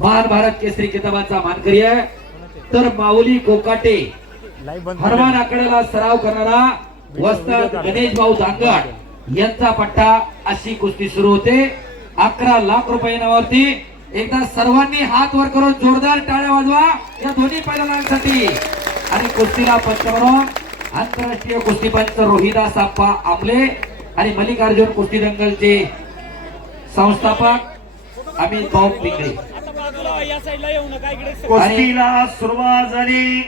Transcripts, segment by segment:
महान भारत केसरी किताबाचा मानकरी आहे. तर माऊली कोकाटे हनुमान आकड्याला सराव करणारा वस्ताद गणेश भाऊ दांगड यांचा पट्टा. अशी कुस्ती सुरू होते. 11 लाख रुपये नावावरती. एकदा सर्वांनी हात वर करून जोरदार टाळ्या वाजवा या दोन्ही पैलवानांसाठी. आणि कुस्तीला पंच म्हणून आंतरराष्ट्रीय कुस्तीपंच रोहिदास आप्पा आमले आणि मल्लिकार्जुन कुस्ती दंगलचे संस्थापक अमित भाऊ पिंगळे. कुस्तीला सुरुवात झाली.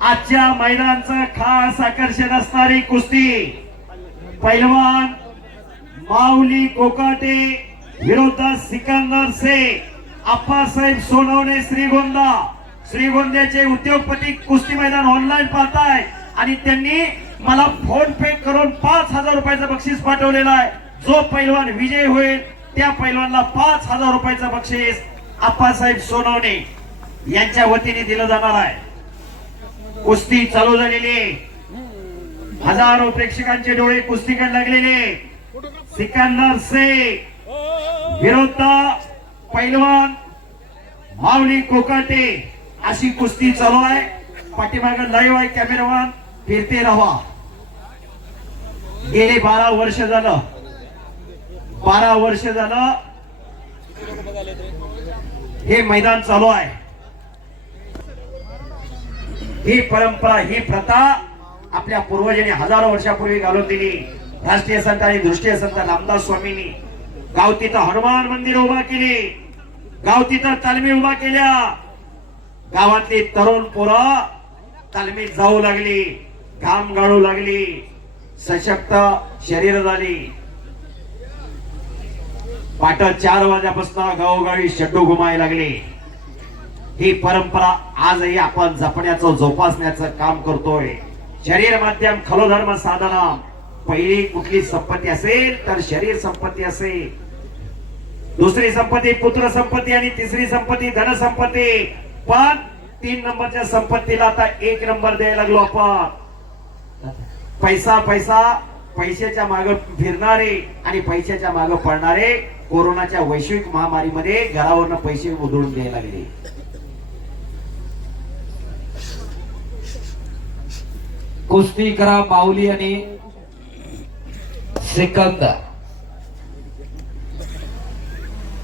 आजच्या मैदानाचं खास आकर्षण असणारी कुस्ती. पैलवान माऊली कोकाटे विरोधात सिकंदर शेख. आप्पासाहेब सोनवणे श्रीगोंदा. श्रीगोंद्याचे उद्योगपती कुस्ती मैदान ऑनलाईन पाहताय आणि त्यांनी मला फोन पे करून 5,000 रुपयाचं बक्षीस पाठवलेलं आहे. जो पैलवान विजय होईल त्या पैलवानला 5,000 रुपयाचं बक्षीस आप्पासाहेब सोनवणे यांच्या वतीने दिलं जाणार आहे. कुस्ती चालू झालेली. हजारो प्रेक्षकांचे डोळे कुस्तीकडे लागलेले. सिकंदर शेख विरोधात पैलवान माऊली कोकाटे अशी कुस्ती चालू आहे. पाठीमागे लाईव्ह आहे कॅमेरामॅन, फिरते राहा. गेले 12 वर्ष झालं 12 वर्ष झालं हे मैदान चालू आहे. ही परंपरा ही प्रथा आपल्या पूर्वजांनी हजारो वर्षापूर्वी घालून दिली. राष्ट्रीय संत आणि दृष्टीय संत रामदास स्वामींनी गाव तिथं हनुमान मंदिर उभा केली. गाव तिथं तालमी उभा केल्या. गावातली तरुण पोरं तालमीत जाऊ लागली, घाम गाळू लागली, सशक्त शरीर झाली. पाट 4 वाजल्यापासून गावोगावी शड्डू घुमायला लागले. ही परंपरा आजही आपण जपण्याचं जोपासण्याचं काम करतोय. शरीर माध्यम खलोधर्म साधना. पहिली कुठली संपत्ती असेल तर शरीर संपत्ती असेल. दुसरी संपत्ती पुत्र संपत्ती आणि तिसरी संपत्ती धन संपत्ती. पण 3 नंबरच्या संपत्तीला आता 1 नंबर द्यायला लागलो आपण. पैसा पैसा पैशाच्या मागे फिरणारे आणि पैशाच्या मागे पडणारे कोरोनाच्या वैश्विक महामारीमध्ये घरावरनं पैसे उधळून द्यायला लागले. कुस्ती करा माऊली आणि सिकंदर.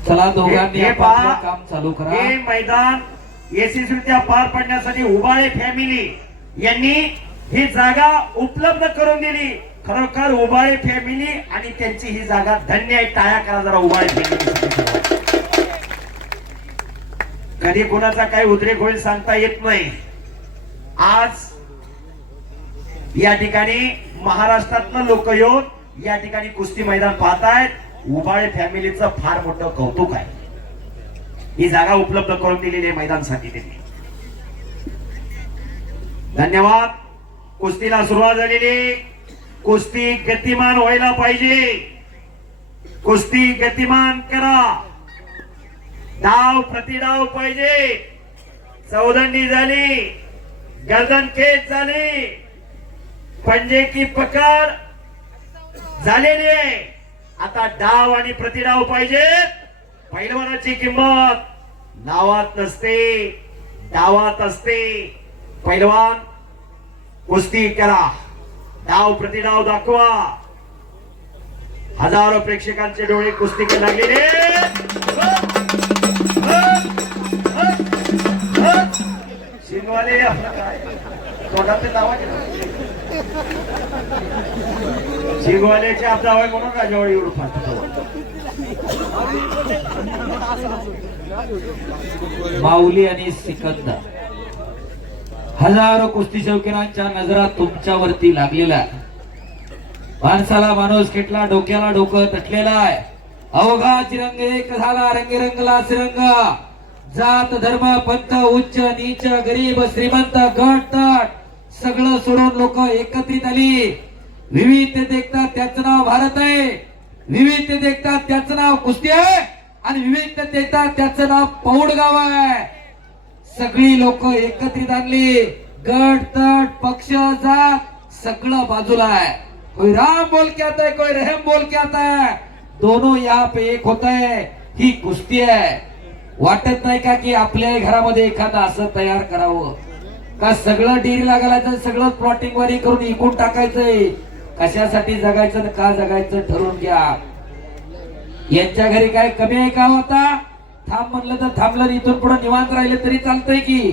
चला दोघांनी आपलं काम चालू करा. हे मैदान यशस्वीरित्या पार पाडण्यासाठी उबाळे फॅमिली यांनी ही जागा उपलब्ध करून दिली. खरोखर उबाळे फॅमिली आणि त्यांची ही जागा धन्य आहे. टाळ्या करा जरा उबाळे फॅमिली. कधी कोणाचा काही उद्रेक होईल सांगता येत नाही. आज या ठिकाणी महाराष्ट्रातलं लोक येऊन या ठिकाणी कुस्ती मैदान पाहतायत. उबाळे फॅमिलीचं फार मोठं कौतुक आहे. ही जागा उपलब्ध करून दिलेली आहे मैदानासाठी त्यांनी. धन्यवाद. कुस्तीला सुरुवात झालेली. कुस्ती गतिमान व्हायला पाहिजे. कुस्ती गतिमान करा. डाव प्रतिडाव पाहिजे. चौदंडी झाली, गर्दन खेच झाली, पंजे की पकड झालेली आहे. आता डाव आणि प्रतिडाव पाहिजे. पैलवानाची किंमत नावात नसते, डावात असते. पैलवान कुस्ती करा, डाव प्रतिडाव दाखवा. हजारो प्रेक्षकांचे डोळे कुस्तीकडे लागलेले. शिंगवाले तोंडाचे लावायचे. शिंगवाल्याचे आपला वय म्हणून का जवळ एवढं फास्ट. माऊली आणि सिकंदर. हजारो कुस्ती शौकीनांच्या नजरा तुमच्यावरती लागलेला. माणसाला माणूस खेटला, डोक्याला डोकं तटलेला आहे. अवघा चिरंग एक झाला, रंगीरंगला सिरंग. जात धर्म पंथ उच्च नीच गरीब श्रीमंत गट तट सगळं सोडून लोक एकत्रित आली. विविधतेत त्याचं नाव भारत आहे. विविधतेत त्याचं नाव कुस्ती आहे आणि विविधतेत त्याचं नाव पौड गाव आहे. सगळी लोक एकत्रित आणली. गट तट पक्ष जात सगळं बाजूला आहे. कोई राम बोल के आता है, कोई रहम बोल के आता है. दोनों यहाँ पे एक होता है. ही कुस्ती आहे. वाटत नाही का की आपल्या घरामध्ये एखादं असं तयार करावं का सगळं डेअरीला घालायचं, सगळं प्लॉटिंग वारी करून इकून टाकायचंय. कशासाठी जगायचं आणि का जगायचं ठरवून घ्या. यांच्या घरी काय कमी आहे का होता? थांब म्हणलं तर थांबलं, इथून पुढे निवांत राहिलं तरी चालतंय की.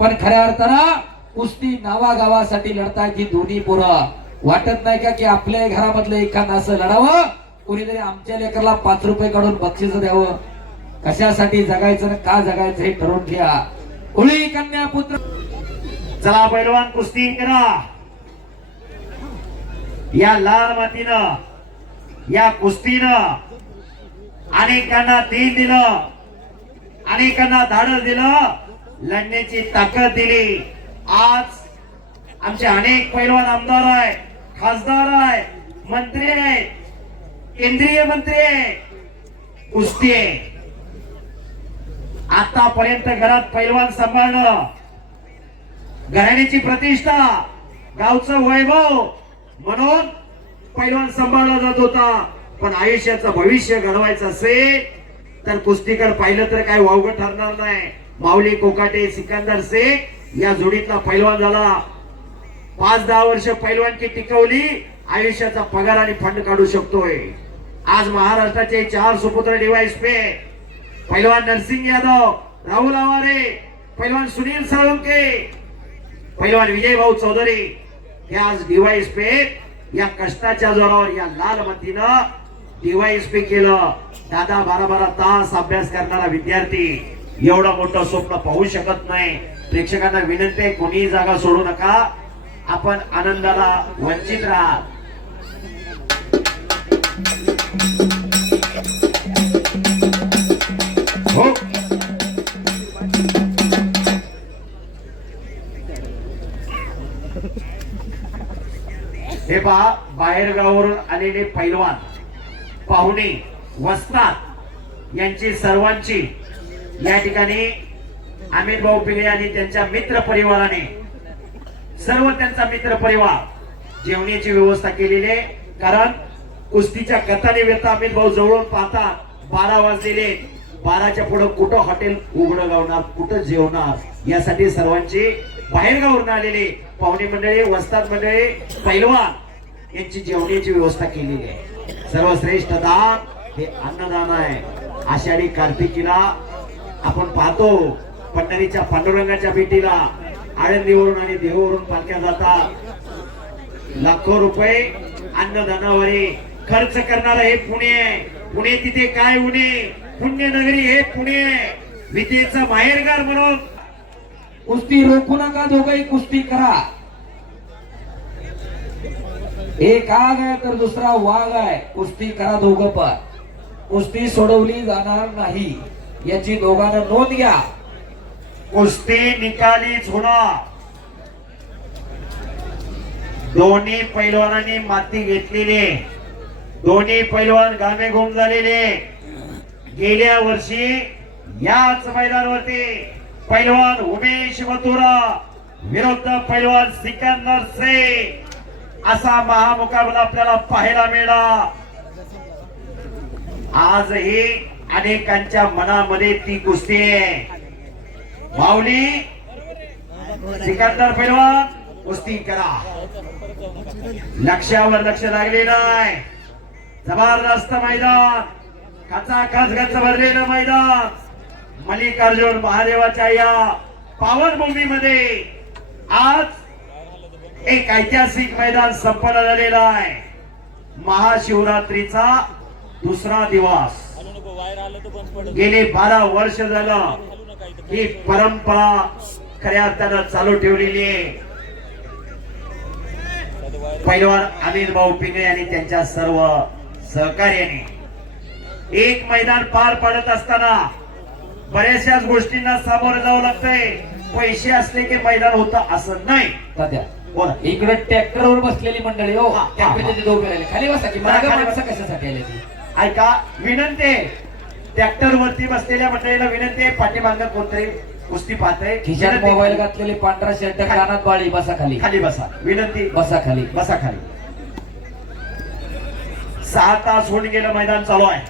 पण खऱ्या अर्थानं कुस्ती नावागावासाठी लढतायत ही दोन्ही पोरं. वाटत नाही का की आपल्या घरामधलं एखादं असं लढावं, कोणीतरी आमच्या लेकरला 5 रुपये काढून बक्षीस द्यावं. कशासाठी जगायचं आणि का जगायचं हे ठरवून घ्या. कुळी कन्या पुत्र. चला पैलवान कुस्ती करा. या लाल मातीनं, या कुस्तीनं अनेकांना दिन दिलं, अनेकांना धाडस दिलं, लढण्याची ताकद दिली. आज आमचे अनेक पैलवान आमदार आहे, खासदार आहे, मंत्री आहे, केंद्रीय मंत्री आहे, कुस्ती आहे. आतापर्यंत घरात पैलवान सांभाळणं, घराण्याची प्रतिष्ठा, गावचं वैभव म्हणून पैलवान सांभाळला जात होता. पण आयुष्याचं भविष्य घडवायचं असेल तर कुस्तीकडे पाहिलं तर काय वावगं ठरणार नाही. माऊली कोकाटे, सिकंदर शेख या जोडीतला पैलवान झाला. 5-10 वर्ष पैलवानकी टिकवली, आयुष्याचा पगार आणि फंड काढू शकतोय. आज महाराष्ट्राचे 4 सुपुत्र डीवायएसपी, पैलवान नरसिंग यादव, राहुल आवारे, पैलवान सुनील साळुंके, पैलवान विजय भाऊ चौधरी हे आज डीवायएसपी या कष्टाच्या जोरावर या लाल मातीनं डीवायएसपी केलं. दादा 12-12 तास अभ्यास करणारा विद्यार्थी एवढं मोठं स्वप्न पाहू शकत नाही. प्रेक्षकांना विनंती आहे, कोणीही जागा सोडू नका. आपण आनंदाला वंचित राहा. हो, हे पहा, बाहेर गावावरून आलेले पैलवान पाहुणे वस्ताद यांची सर्वांची या ठिकाणी अमित भाऊ पिले आणि त्यांच्या मित्र परिवाराने, सर्व त्यांचा मित्र परिवार जेवणाची व्यवस्था केलेली आहे. कारण कुस्तीच्या कथाने व्यर्थ अमित भाऊ जवळून पाहतात. 12 वाजलेले, 12च्या पुढे कुठं हॉटेल उघडं लावणार, कुठं जेवणार, यासाठी सर्वांची बाहेरगावरून आलेले पाहुणे मंडळी, वस्ताद मंडळी, पैलवान यांची जेवणाची व्यवस्था केलेली आहे. सर्वश्रेष्ठ दान हे अन्नदान आहे. आषाढी कार्तिकीला आपण पाहतो पंढरीच्या पांडुरंगाच्या भेटीला आळंदीवरून आणि देहूवरून पालख्या जातात. लाखो रुपये अन्नदानावर खर्च करणारा हे पुणे आहे. पुणे तिथे काय उणे, पुण्यनगरी हे पुणे, विद्येचं माहेरघर म्हणून. कुस्ती रोखू नका, दोघंही कुस्ती करा. एक आग आहे तर दुसरा वाघ आहे. कुस्ती करा दोघं पण. कुस्ती सोडवली जाणार नाही याची दोघांना नोंद घ्या. कुस्ती निकालीच होणार. दोन्ही पैलवानांनी माती घेतलेली, दोन्ही पैलवान गामेघूम झालेले. गेल्या वर्षी याच मैदानावरती पैलवान उमेश मथुरा विरुद्ध पैलवान सिकंदर शेख असा महामुकाबला आपल्याला पाहायला मिळाला. आजही अनेकांच्या मनामध्ये ती कुस्ती आहे. माऊली सिकंदर पैलवान कुस्ती करा. लक्ष्यावर लक्ष लागलेलं आहे. जबरदस्त मैदान, खचाखच गच भरलेलं मैदान. मल्लिकार्जुन महादेवाच्या या पावनभूमीमध्ये आज एक ऐतिहासिक मैदान संपन्न झालेलं आहे. महाशिवरात्रीचा दुसरा दिवस. गेले 12 वर्ष झालं ही परंपरा खऱ्या अर्थानं चालू ठेवलेली आहे. पैलवान अमित भाऊ पिंगळे आणि त्यांच्या सर्व सहकार्याने एक मैदान पार पाडत असताना बऱ्याचशाच गोष्टींना सामोरं जावं लागतंय. पैसे असले की मैदान होतं असं नाही. बोला, इकडे ट्रॅक्टरवर बसलेली मंडळी, हो ट्रॅक्टरचे दोघे राहिले खाली बसा की. मागं माणसं कशासाठी आले ती? ऐका, विनंती, ट्रॅक्टर वरती बसलेल्या मंडळीला विनंती आहे, पाठीमागं कोणतरी कुस्ती पाहतंय. खिशात मोबाईल घातलेले, पांढरा शर्ट, कानात बाळी, बसा खाली. खाली बसा, विनंती, बसा खाली, बसा खाली. 6 तास होऊन गेलं मैदान चालू आहे.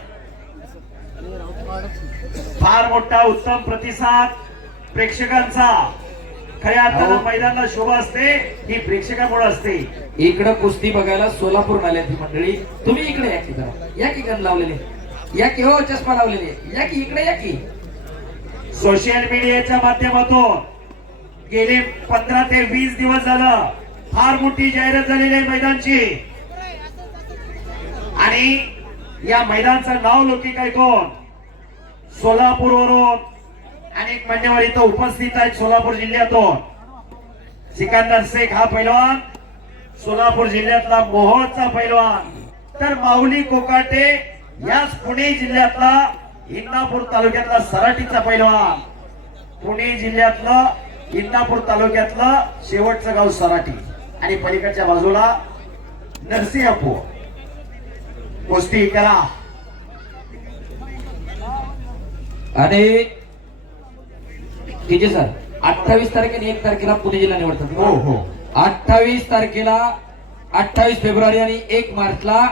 फार मोठा उत्तम प्रतिसाद प्रेक्षकांचा. खऱ्या अर्थानं मैदानाला शोभा असते ही प्रेक्षकामुळे असते. इकडं कुस्ती बघायला सोलापूर आले ती मंडळी. तुम्ही इकडे या की जरा. या की गण लावलेले, या की हो चष्मा लावलेले, या की इकडे या की. सोशल मीडियाच्या माध्यमातून गेले 15 ते 20 दिवस झालं फार मोठी जाहिरात झालेली आहे मैदानची. आणि या मैदानचं नाव लौकिक आहे कोण? सोलापूरवरून अनेक मान्यवर इथं उपस्थित आहेत. सोलापूर जिल्ह्यातून सिकंदर शेख हा पैलवान, सोलापूर जिल्ह्यातला मोहोळचा पैलवान. तर माऊली कोकाटे याच पुणे जिल्ह्यातला इंदापूर तालुक्यातला सराटीचा पैलवान. पुणे जिल्ह्यातलं इंदापूर तालुक्यातलं शेवटचं गाव सराटी आणि पलीकडच्या बाजूला नरसिंहपूर. कुस्ती करा. आणि ठीक सर, 28 तारखेला 1 तारखेला पुणे जिल्हा निवडतात. हो हो. 28 तारखेला 28 फेब्रुवारी आणि 1 मार्चला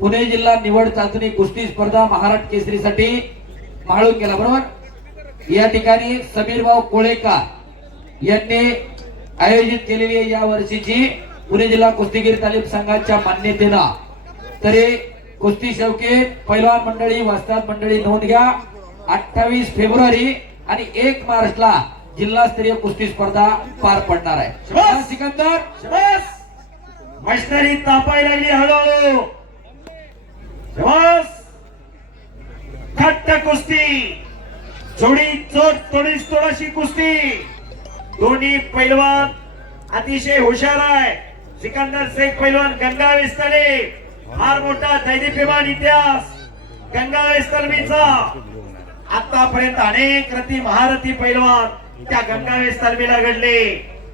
पुणे जिल्हा निवड चाचणी कुस्ती स्पर्धा महाराष्ट्र केसरीसाठी माळून गेला. बरोबर. या ठिकाणी समीर भाऊ कोळेकर यांनी आयोजित केलेली या वर्षीची पुणे जिल्हा कुस्तीगीर तालीम संघाच्या मान्यतेनं तरी कुस्ती शौकीन पैलवान मंडळी, वस्ताद मंडळी नोंद घ्या. 28 फेब्रुवारी आणि 1 मार्चला जिल्हास्तरीय कुस्ती स्पर्धा पार पडणार आहे. शाबास. सिकंदर शाबास. मशिनरी तापायला लागली हळूहळू. शाबास. खट्ट कुस्ती, जोडी चोट तोडीस तोडाशी कुस्ती. दोन्ही पैलवान अतिशय हुशार आहे. सिकंदर शेख पैलवान गंगावे स्थळे, फार मोठा दैदिप्यमान इतिहास गंगावे स्थलमीचा. आतापर्यंत अनेक रती महारथी पैलवान त्या गंगावे स्थलमीला घडले.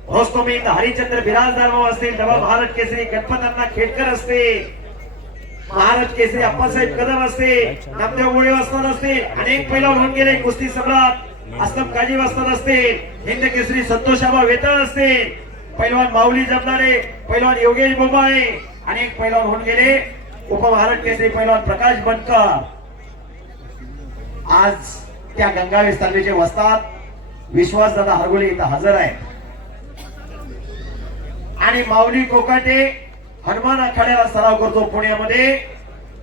रोस्तोमिंद हरिचंद्र बिराजदार असतील, डबा महाराज केसरी गणपत अण्णा खेडकर असतील, महाराज केसरी अप्पासाहेब कदम असतील, नामदेव गोळे वस्ताद असतील, अनेक पैलवान होऊन गेले. कुस्ती सम्राट असलम काजी वस्ताद असतील, हिंद केसरी संतोषाबा वेतळ असतील, पैलवान माऊली जमनारे, पैलवान योगेश बोंबाळे, अनेक पैलवान होऊन गेले. उपमहाराज केसरी पैलवान प्रकाश बनकर आज त्या गंगावे स्थलमीचे वस्ताद विश्वासदादा हरगोले इथं हजर आहेत. आणि माऊली कोकाटे हनुमान आखाड्याला सराव करतो पुण्यामध्ये.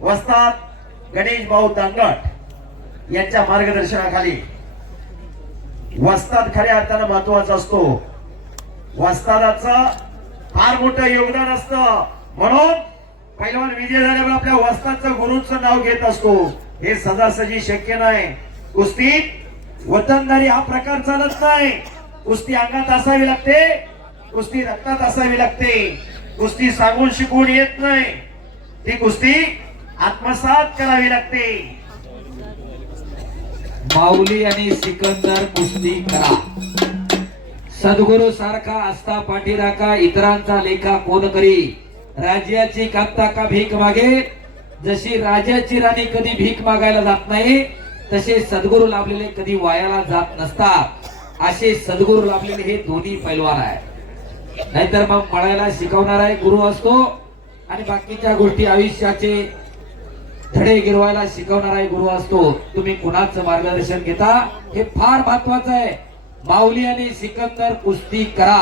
वस्ताद गणेश भाऊ दांगट यांच्या मार्गदर्शनाखाली. वस्ताद खऱ्या अर्थानं महत्वाचा असतो. वस्तादाचं फार मोठं योगदान असतं. म्हणून पैलवान विजय झाल्यावर आपल्या वस्तादचं गुरुचं नाव घेत असतो. हे सहजासहजी शक्य नाही. कुस्तीत वतनदारी हा प्रकार चालत नाही. कुस्ती अंगात असावी लागते, कुस्ती रक्तात असावी लागते. कुस्ती सांगून शिकवून येत नाही, ती कुस्ती आत्मसात करावी लागते. माऊली आणि सिकंदर कुस्ती करा. सद्गुरु सारखा असता पाठीराखा, इतरांचा लेखा कोण करी. राज्याची कापता का भीक मागे. जशी राजाची राणी कधी भीक मागायला जात नाही, तसे सद्गुरु लाभलेले कधी वायाला जात नसतात. असे सद्गुरु लाभलेले हे दोन्ही पैलवान आहे. नाहीतर मग मळायला शिकवणारा एक गुरु असतो आणि बाकीच्या गोष्टी आयुष्याचे धडे गिरवायला शिकवणारा एक गुरु असतो. तुम्ही कुणाचं मार्गदर्शन घेता हे फार महत्वाचं आहे. माऊली आणि सिकंदर कुस्ती करा.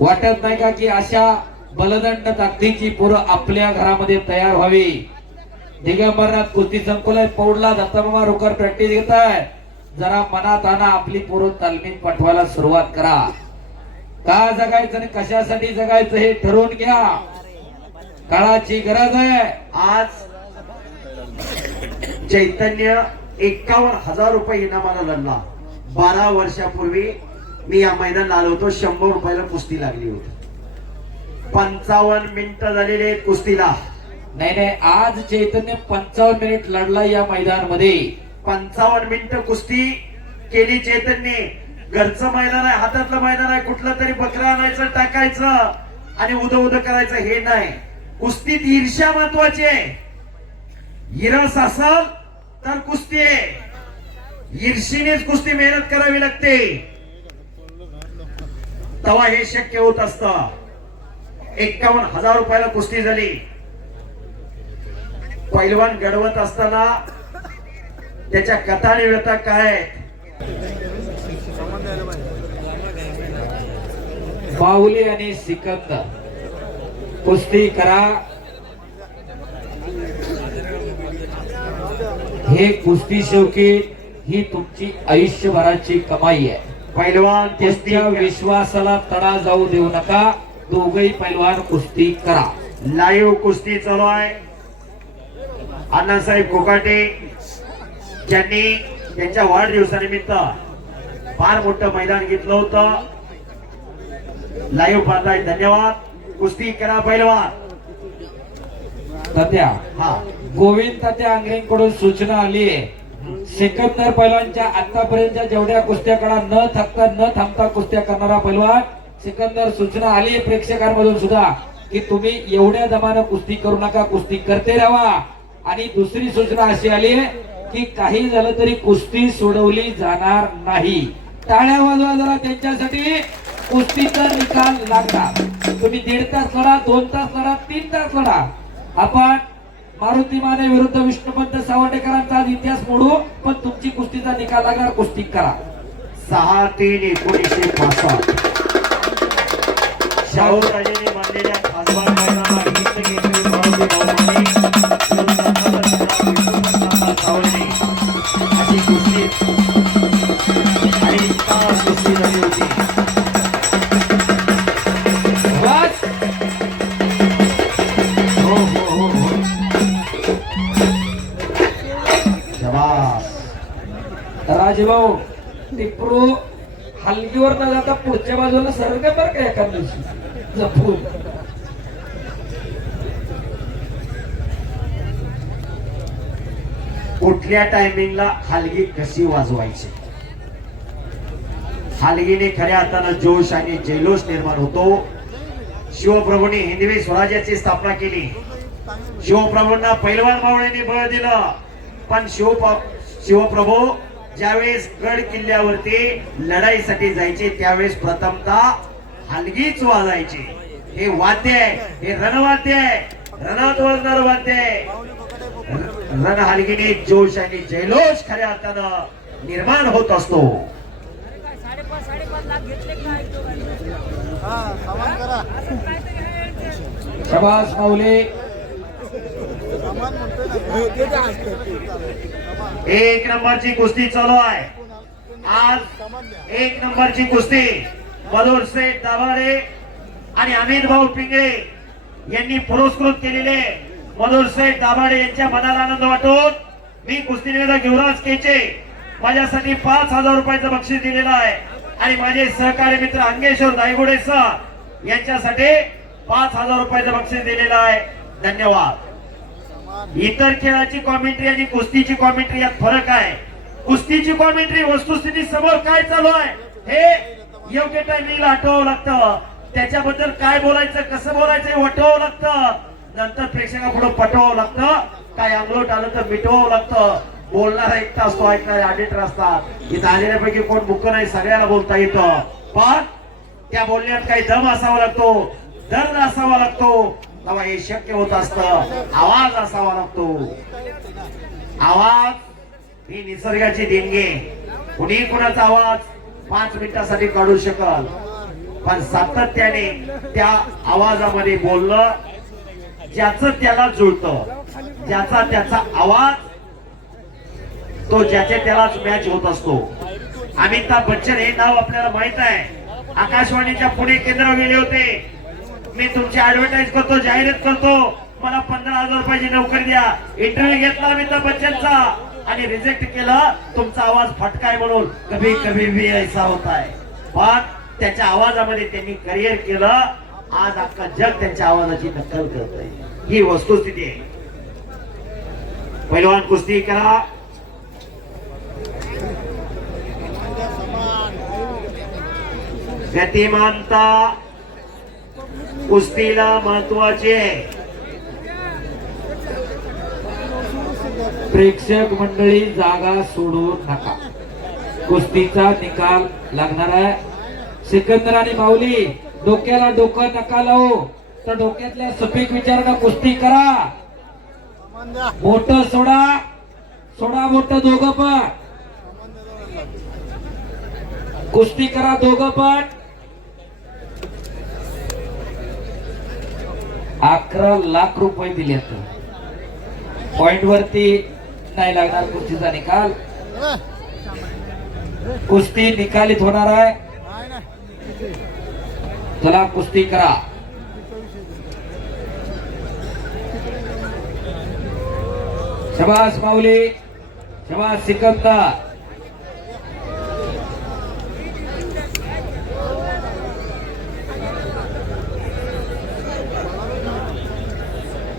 वाटत नाही का की अशा बलदंड ताकदीची पोरं आपल्या घरामध्ये तयार व्हावी. दिगंबरनाथ कुस्ती संकुल पौडला दत्ताबाबा रोकर प्रॅक्टिस घेत आहे. जरा मनात आणा, आपली पोरं तालमीत पाठवायला सुरुवात करा. का जगायचं आणि कशासाठी जगायचं हे ठरवून घ्या. काळाची गरज आहे. आज चैतन्य 51,000 रुपये इनामाला लढला. 12 वर्षापूर्वी मी या मैदानाला आलो होतो. 100 रुपयाला कुस्ती लागली होती. 55 मिनिटं झालेले आहेत कुस्तीला. नाही, आज चैतन्य 55 मिनिट लढला या मैदानामध्ये. 55 मिनिटं कुस्ती केली चैतन्य. घरचं मैदान आहे, हातातलं मैदान आहे. कुठलं तरी बकरं आणायचं, टाकायचं आणि उद करायचं हे नाही. कुस्तीत ईर्ष्या महत्वाची आहे. इरस असल तर कुस्ती आहे. ईर्षीनेच कुस्ती मेहनत करावी लागते, तेव्हा हे शक्य होत असतं. 51,000 रुपयाला कुस्ती झाली. पैलवान घडवत असताना त्याच्या कथा आणि व्यथा काय आहेत? माऊली आणि सिकंदर कुस्ती करा. हे कुस्ती शौकी ही तुमची आयुष्यभराची कमाई आहे. पैलवान कुस्ती त्याच्या विश्वासाला तडा जाऊ देऊ नका. दोघही पैलवान कुस्ती करा. लाईव्ह कुस्ती चालू आहे. अण्णासाहेब कोकाटे ज्यांनी त्यांच्या वाढदिवसानिमित्त फार मोठं मैदान घेतलं होतं. लाईव्ह पाहताय, धन्यवाद. कुस्ती करा पैलवान. तात्या हा, गोविंद तात्या आंग्रेंकडून सूचना आली आहे. सिकंदर पैलवानच्या आतापर्यंतच्या जेवढ्या कुस्त्या करा न थांबता कुस्त्या करणारा पैलवान सिकंदर, सूचना आली आहे प्रेक्षकांमधून सुद्धा की तुम्ही एवढ्या दमानं कुस्ती करू नका, कुस्ती करते राहा. आणि दुसरी सूचना अशी आली आहे की काही झालं तरी कुस्ती सोडवली जाणार नाही. टाळ्या वाजवा जरा त्यांच्यासाठी. कुस्तीचा निकाल लागणार. तुम्ही 1.5 तास लढा, 2 तास लढा, 3 तास लढा. आपण मारुती माने विरुद्ध विष्णुपंत सावंडेकरांचा आज इतिहास मोडू, पण तुमची कुस्तीचा निकाल लागणार. कुस्ती करा. 6-3-1965 शाहूराजेंनी मानलेल्या खासबाग मैदानाला हिंद केसरी मारुती भाऊमाने सावंडे अशी कुस्ती आणि तास कुस्ती झाली होती. बस. हो हो हो हो. शाबास. राजभाऊ टिपरू हलगीवर न जाता पुढच्या बाजूला सरळ बरं का एका दिवशी जपून. कुठल्या टायमिंगला हलगी कशी वाजवायची? हलगीने खऱ्या अर्थानं जोश आणि जल्लोष निर्माण होतो. शिवप्रभूंनी हिंदवी स्वराज्याची स्थापना केली. शिवप्रभूंना पैलवान मावळ्यांनी बळ दिलं. पण शिवप्रभू ज्यावेळेस गड किल्ल्यावरती लढाईसाठी जायचे त्यावेळेस प्रथमतः हलगीच वाजायची. हे वाद्य आहे, हे रणवाद्य आहे, रणात वाजणार वाद्य आहे. रण हलगीने जोश आणि जयलोष खऱ्या अर्थानं निर्माण होत असतो. शबास माऊली. एक नंबरची कुस्ती चालू आहे. आज 1 नंबरची कुस्ती मधुर शेठ दाभाडे आणि अमित भाऊ पिंगळे यांनी पुरस्कृत केलेले. मधुर शेठ दाभाडे यांच्या मनाला आनंद वाटून मी कुस्ती निवेदक युवराज केचे माझ्यासाठी 5,000 रुपयाचं बक्षीस दिलेलं आहे. आणि माझे सहकारी मित्र अंगेश्वर दायगुडे सर यांच्यासाठी 5,000 रुपयाचं बक्षीस दिलेलं आहे. धन्यवाद. इतर खेळाची कॉमेंट्री आणि कुस्तीची कॉमेंट्री यात फरक आहे. कुस्तीची कॉमेंट्री वस्तुस्थिती समोर काय चालू आहे हे योग्य टायमिंगला आठवावं लागतं. त्याच्याबद्दल काय बोलायचं, कसं बोलायचं हे वटवावं लागतं. नंतर प्रेक्षकापुढे पटवावं लागतं. काय अंगलोट आलं तर मिटवावं लागतं. बोलणारा एकटा असतो, ऐकणारे ऑडिटर असतात. इथं आलेल्यापैकी कोण मुक्त नाही, सगळ्याला बोलता येतं. पण त्या बोलण्यात काही दम असावा लागतो, दर्द असावा लागतो. तेव्हा हे शक्य होत असतं. आवाज असावा लागतो. आवाज ही निसर्गाची देणगी. कुणी कुणाचा आवाज 5 मिनिटासाठी काढू शकल, पण सातत्याने त्या आवाजामध्ये बोलणं ज्याचं त्याला जुळतं, ज्याचा त्याचा आवाज तो ज्याच्या त्यालाच मॅच होत असतो. अमिताभ बच्चन हे नाव आपल्याला माहित आहे. आकाशवाणीच्या पुणे केंद्रावर गेले होते. मी तुमची ऍडव्हर्टाईज करतो, जाहिरात करतो, मला 15,000 रुपयाची नोकरी द्या. इंटरव्ह्यू घेतला अमिताभ बच्चनचा आणि रिजेक्ट केलं. तुमचा आवाज फटकाय म्हणून कभी कभी भी ऐसा होता है. पण त्याच्या आवाजामध्ये त्यांनी करिअर केलं. आज अख्खा जग त्यांच्या आवाजाची नक्कल करत आहे. ही वस्तुस्थिती आहे. पैलवान कुस्ती करा. गतिमानता कुस्तीला महत्वाची आहे. प्रेक्षक मंडळी जागा सोडू नका. कुस्तीचा निकाल लागणार आहे. सिकंदर आणि माऊली डोक्याला डोकं नका लावू. तर डोक्यातल्या सपीक विचारांना कुस्ती करा. मोठं सोडा, सोडा मोठ दोघं पण कुस्ती करा दोघं पण 11 लाख रुपये दिले पॉइंट वरती नाही लागणार कुस्तीचा निकाल कुस्ती निकालित होणार आहे चला कुस्ती करा शबास माऊली शबास सिकंदर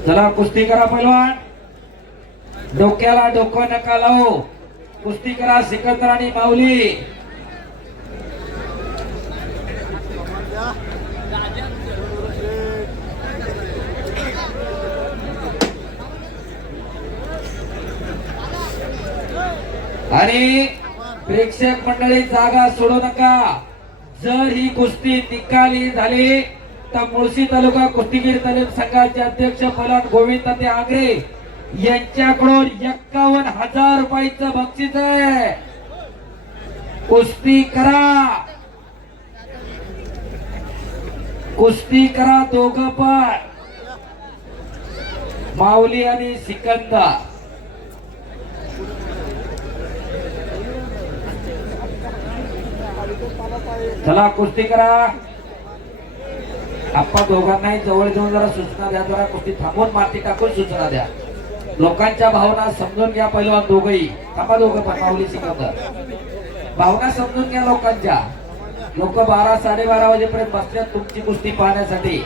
चला कुस्ती करा पहिलवान डोक्याला डोकं नका लावू कुस्ती करा सिकंदर आणि माऊली आणि प्रेक्षक मंडळी जागा सोडू नका जर ही कुस्ती निकाली झाली तर मुळशी तालुका कुस्तीगीर तालीम संघाचे अध्यक्ष पलाट गोविंद ते आगरे यांच्याकडून 51,000 रुपयाचं बक्षीस आहे कुस्ती करा दोघं पण माऊली आणि सिकंदर चला कुस्ती करा आपण दोघांनाही जवळ जाऊन जरा सूचना द्या जरा कुस्ती थांबवून माती टाकून सूचना द्या लोकांच्या भावना समजून घ्या पहिलवान दोघही थांबा दोघं पण माऊली सिकंदर भावना समजून घ्या लोकांच्या लोक 12 12:30 वाजेपर्यंत बसल्यात तुमची कुस्ती पाहण्यासाठी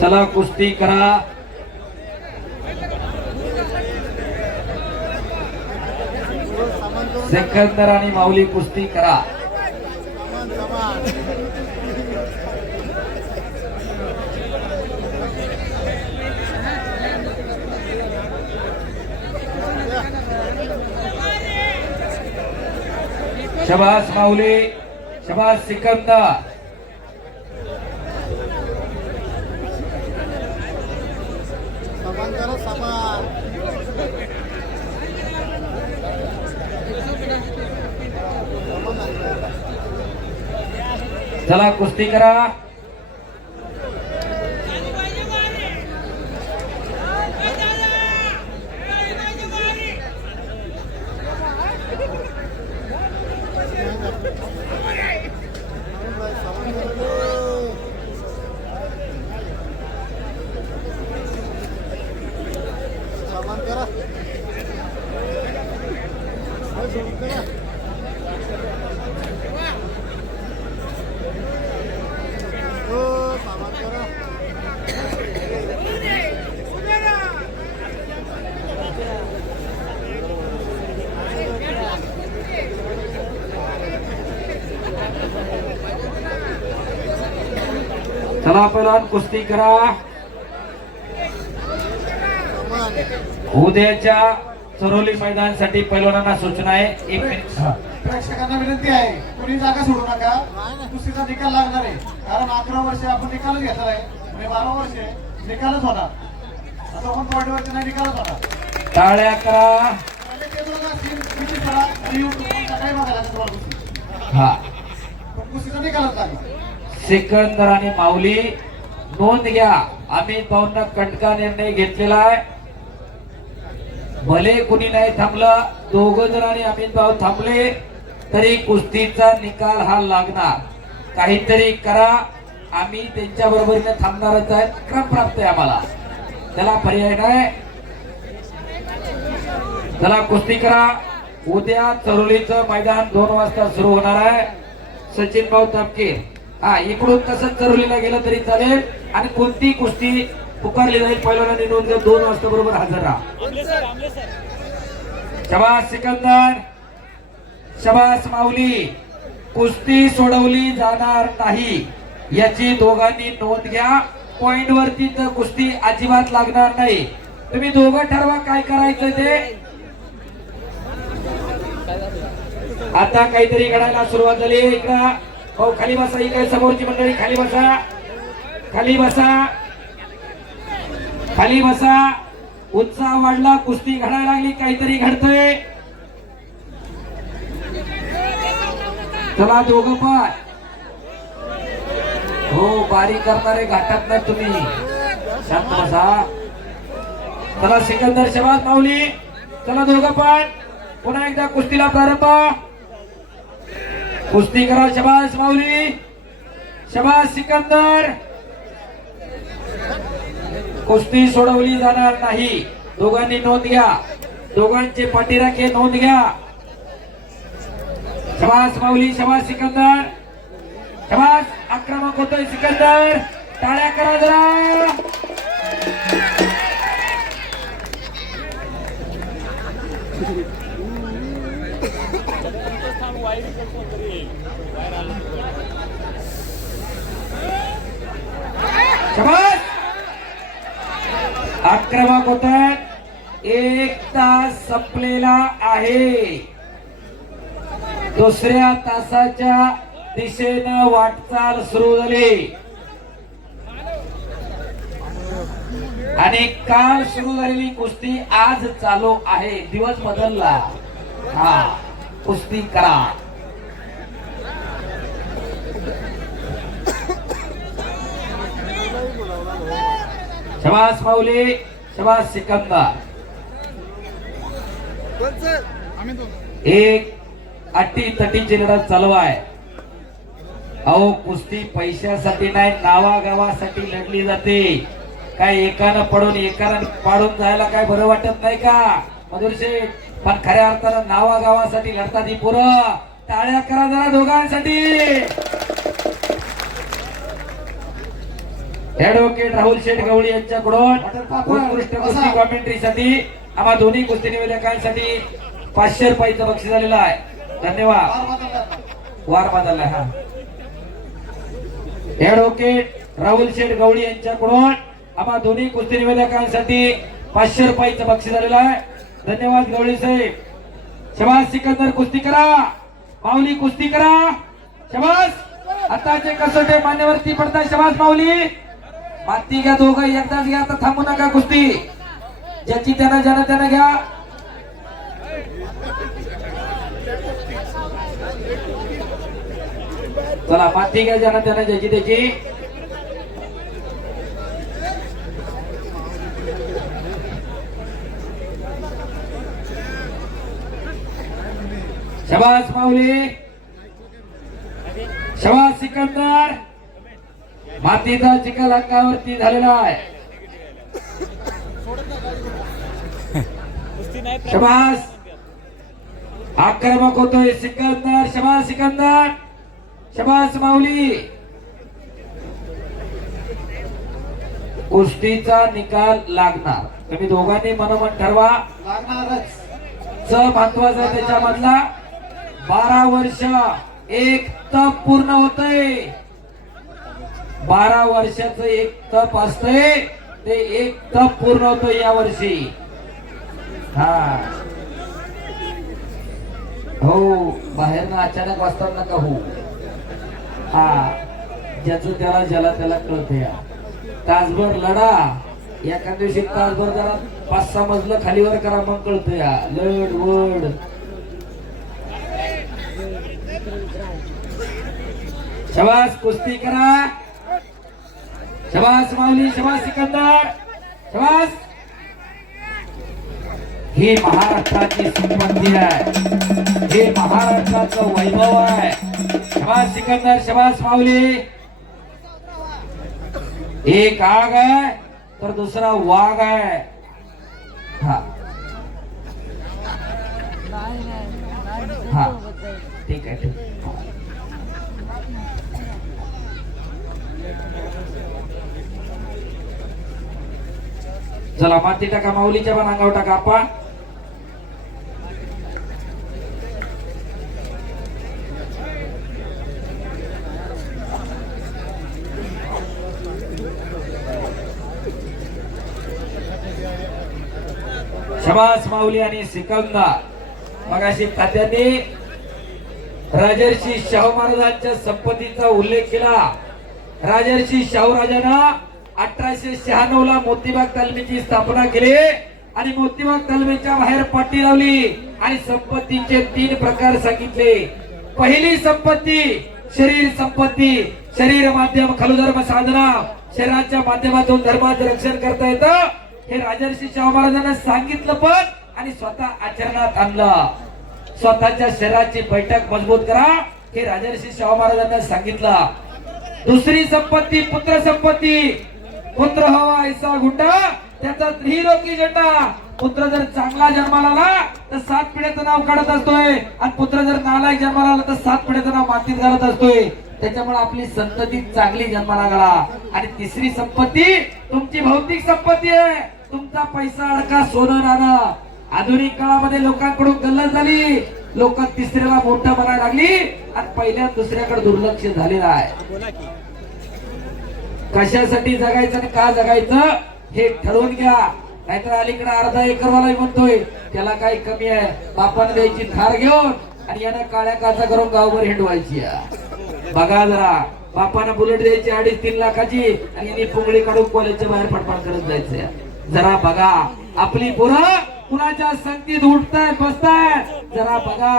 चला कुस्ती करा सिकंदर आणि माऊली कुस्ती करा शबास माऊली शबास सिकंदर चला कुस्ती करा चला पहिलवान कुस्ती करा उद्याच्या चरोली मैदानासाठी पैलवानांना सूचना आहे 1 मिनिट प्रेक्षकांना विनंती आहे कोणी जागा सोडू नका कुस्तीचा निकाल लागणार आहे कारण 11 वर्ष आपण निकालच घेतला आहे म्हणजे 12 वर्ष निकालच होता आता आपण पॉईंटवरती नाही निकालच होता टाळ्या करा काय बघायला तुम्हाला कुस्ती हा पण कुस्तीचा निकालच लागला सिकंदर आणि माऊली नोंद घ्या अमित भाऊंना कटका निर्णय घेतलेला आहे भले कुणी नाही थांबलं दोघ जण आणि अमित भाऊ थांबले तरी कुस्तीचा निकाल हा लागणार काहीतरी करा आम्ही त्यांच्या बरोबरीने थांबणारच आहे क्रम प्राप्त आहे आम्हाला त्याला पर्याय नाही चला कुस्ती करा उद्या चरोलीचं मैदान 2 वाजता सुरू होणार आहे सचिन भाऊ तापके हा इकडून तसंच चरोलीला गेलं तरी चालेल आणि कोणती कुस्ती पुकारली जाईल पहिल्यांदा नोंद घ्या 2 वाजता बरोबर हजर राहा शबास सिकंदर शबास माऊली कुस्ती सोडवली जाणार नाही याची दोघांनी नोंद घ्या पॉइंट वरती तर कुस्ती अजिबात लागणार नाही. तुम्ही दोघं ठरवा काय करायचं ते. आता काहीतरी घडायला सुरुवात झाली. इकडं हो खाली बसा. इकडे समोरची मंडळी खाली बसा. खाली बसा. खाली बसा. उत्साह वाढला. कुस्ती घडायला लागली. काहीतरी घडतंय. चला दोघं पण हो बारीक करणारे घाटात नाही तुम्ही. शांत बसा. चला सिकंदर शबाज माऊली. चला दोघं पण पुन्हा एकदा कुस्तीला प्रारंभ. कुस्ती करा. शबाज माऊली. शबाज सिकंदर. कुस्ती सोडवली जाणार नाही. दोघांनी नोंद घ्या. दोघांचे पाठीराखे नोंद घ्या. शबाज माऊली. शबाज सिकंदर. शबाज आक्रमक होतोय सिकंदर. टाळ्या करा जरा. शबाज आक्रमक होतात. 1 तास संपलेला आहे. दुसऱ्या तासाच्या दिशेनं वाटचाल सुरू झाली आणि काल सुरू झालेली कुस्ती आज चालू आहे. दिवस बदलला. हा कुस्ती करा. शबाज माऊली. शबाज सिकंदर. एक अटी तटीची लढत चालू आहे. अहो कुस्ती पैशासाठी नाही नावागावासाठी लढली जाते. काय एकानं पडून एकानं पाडून जायला काय बरं वाटत नाही का मधुर शेठ. पण खऱ्या अर्थानं नावागावासाठी लढतात ही पोरं. टाळ्या करा जरा दोघांसाठी. ऍडव्होकेट राहुल शेठ गवळी यांच्याकडून उत्कृष्ट कुस्ती कॉमेंट्रीसाठी आम्हा दोन्ही कुस्ती निवेदकांसाठी 500 रुपयाचं बक्षीस झालेलं आहे. धन्यवाद. वार बदलला. हा ऍडव्होकेट राहुल शेठ गवळी यांच्याकडून आम्हा दोन्ही कुस्ती निवेदकांसाठी 500 रुपयाचं बक्षीस झालेलं आहे. धन्यवाद गवळी साहेब. शबाज सिकंदर. कुस्ती करा. माऊली कुस्ती करा. शबाज आताचे कसोटे मान्यवरती पडतात. शबाज माऊली. माती घ्या दोघं एकदाच घ्या. आता थांबू नका. कुस्ती ज्याची त्यानं ज्यानं त्यानं घ्या. चला माती घ्या ज्यानं त्यानं ज्याची त्याची. शबाज माऊली. शबाज सिकंदर. मातीचा चिखल अंगावरती झालेला आहे. शबाज आक्रमक होतोय सिकंदर. शबाज सिकंदर. शबाज माऊली. कुस्तीचा निकाल लागणार. तुम्ही दोघांनी मनोमन ठरवा. लागणारच. महत्वाचा आहे त्याच्यामधला 12 वर्ष एक तप पूर्ण होतंय. 12 वर्षाचं एक तप असतंय. ते एक तप पूर्ण होतं या वर्षी. हा हो बाहेरनं अचानक वाचतात नका हो. हा ज्याचं त्याला ज्याला त्याला कळत. या तासभर लढा. एका दिवशी तासभर जरा 5-6 मजलं खालीवर करा मग कळत. या लढ वड. शबाज कुस्ती करा. शबाज माऊली. शबाज सिकंदर. शबाज. ही महाराष्ट्राची संपत्ती आहे. हे महाराष्ट्राचं वैभव आहे. शबाज सिकंदर. शबाज माऊली. एक आग आहे तर दुसरा वाघ आहे. हा हा ठीक आहे. ठीक. चला माती टाका. माऊलीच्या पण अंगावर टाका. आपण शबास माऊली आणि सिकंदर. मगाशी तात्यांनी राजर्षी शाहू महाराजांच्या संपत्तीचा उल्लेख केला. राजर्षी शाहू राजांना 1896 ला मोतीबाग तालमीची स्थापना केली आणि मोतीबाग तालमीच्या बाहेर पाटी लावली आणि संपत्तीचे 3 प्रकार सांगितले. पहिली संपत्ती शरीर संपत्ती. शरीर माध्यम खलु धर्म साधना. शरीराच्या माध्यमातून धर्माचं रक्षण करता येतं हे राजर्षी शाहू महाराजांना सांगितलं पण आणि स्वतः आचरणात आणलं. स्वतःच्या शरीराची बैठक मजबूत करा हे राजर्षी शाहू महाराजांना सांगितलं. दुसरी संपत्ती पुत्र संपत्ती. पुत्र हवा ऐसा गुंडा त्याचा त्रिलोकी झेंडा. पुत्र जर चांगला जन्माला आला तर 7 पिढ्याचं नाव काढत असतोय आणि पुत्र जर नालायक जन्माला आला तर 7 पिढ्याचं नाव मातीत घालत असतोय. त्याच्यामुळे आपली संतती चांगली जन्माला घाला. आणि तिसरी संपत्ती तुमची भौतिक संपत्ती आहे. तुमचा पैसा अडका सोनं नाणं. आधुनिक काळामध्ये लोकांकडून गल्लत झाली. लोक तिसऱ्याला मोठं बनायला लागली आणि पहिल्या दुसऱ्याकडे दुर्लक्ष झालेलं आहे. कशासाठी जगायचं आणि का जगायचं हे ठरवून घ्या. नाहीतर अलीकडे अर्धा एकरवाला म्हणतोय त्याला काही कमी आहे. बापाने द्यायची थार घेऊन आणि यानं काळ्या काचा करून गावभर हिंडवायची. बघा जरा बापानं बुलेट द्यायची 2.5-3 लाखाची आणि यांनी पुंगळी काढून कॉलेजच्या बाहेर फडफड करत जायचं. जरा बघा आपली पोरं कुणाच्या संगतीत उठतायत बसतायत. जरा बघा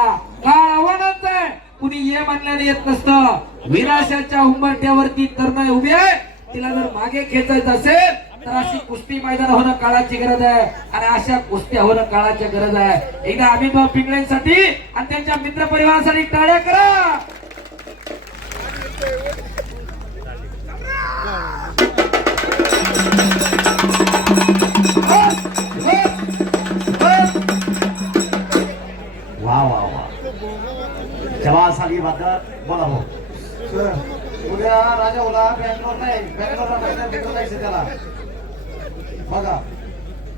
काळ आव्हानाचं आहे. कुणी ये म्हणल्याने येत नसतं. विनाशाच्या उंबरठ्यावरती तरुणाई उभी आहे. तिला जर मागे खेचायचं असेल तर अशी कुस्ती मैदान होणं काळाची गरज आहे आणि अशा कुस्त्या होणं काळाची गरज आहे. एकदा अमितभाऊ पिंगळेंसाठी आणि त्यांच्या मित्र परिवारासाठी टाळ्या करा. वा वा वा जवास आली बादर. बोला भाऊ. सर, उद्या राजा ओला बँगलोर नाही बँगलोरला जायचं त्याला. बघा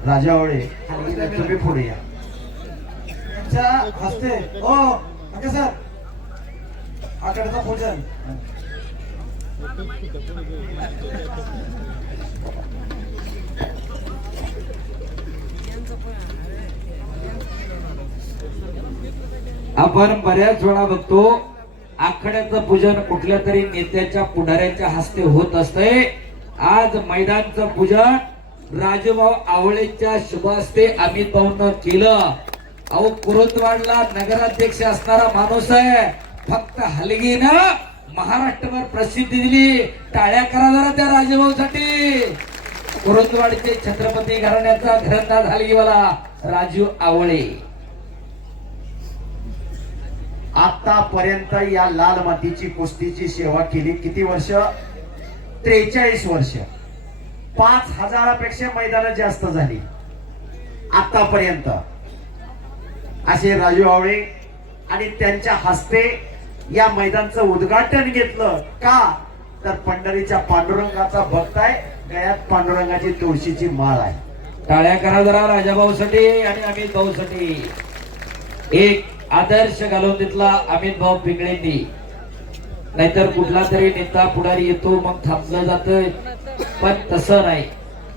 राजावळे तुम्ही पुढे या. त्यांच्या हस्ते हो ओके सर आकड्याचं पूजन. आपण बऱ्याच वेळा बघतो आखाड्याचं पूजन कुठल्या तरी नेत्याच्या पुढाऱ्याच्या हस्ते होत असते. आज मैदानचं पूजन राजूभाऊ आवळेच्या शुभ हस्ते अमित भाऊनं केलं. अहो कुरुंदवाडला नगराध्यक्ष असणारा माणूस आहे. फक्त हलगीनं महाराष्ट्रभर प्रसिद्धी दिली. टाळ्या करा जरा त्या राजूभाऊसाठी. कुरुंदवाडचे छत्रपती घराण्याचा घरंदाज हलगीवाला राजू आवळे. आतापर्यंत या लाल मातीची कुस्तीची सेवा केली. किती वर्ष? 43 वर्ष. 5000पेक्षा मैदान जास्त झाली आतापर्यंत. असे राजू आवळे आणि त्यांच्या हस्ते या मैदानचं उद्घाटन घेतलं. का तर पंढरीच्या पांडुरंगाचा भक्त आहे. गळ्यात पांडुरंगाची तुळशीची माळ आहे. टाळ्या करा जरा राजाभाऊसाठी आणि अमित भाऊसाठी. एक आदर्श घालून तिथला अमित भाऊ पिंगळेंनी. नाहीतर कुठला तरी नेता पुढारी येतो मग थांबलं जातंय. पण तसं नाही.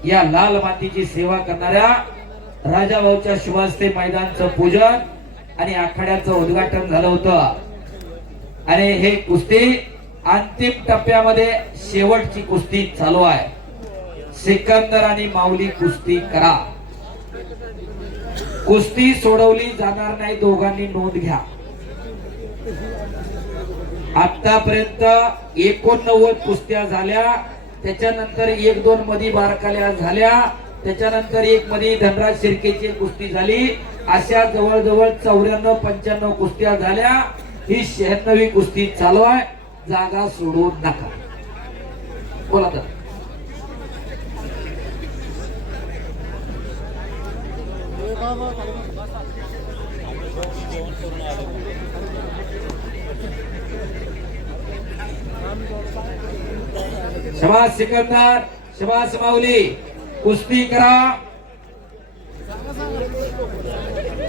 या लाल मातीची सेवा करणाऱ्या राजाभाऊच्या शुभ हस्ते मैदानचं पूजन आणि आखाड्याचं उद्घाटन झालं होतं. आणि हे कुस्ती अंतिम टप्प्यामध्ये शेवटची कुस्ती चालू आहे. सिकंदर आणि माऊली कुस्ती करा. कुस्ती सोडवली जाणार नाही. दोघांनी नोंद घ्या. आतापर्यंत 89 कुस्त्या झाल्या. त्याच्यानंतर 1-2 मध्ये बारकाल्या झाल्या. त्याच्यानंतर एक मध्ये धनराज शिर्केची कुस्ती झाली. अशा जवळजवळ 94-95 कुस्त्या झाल्या. ही 96वी कुस्ती चालू आहे. जागा सोडू नका. बोला तर. शबास सिकंदर. शबास माऊली. कुस्ती करा.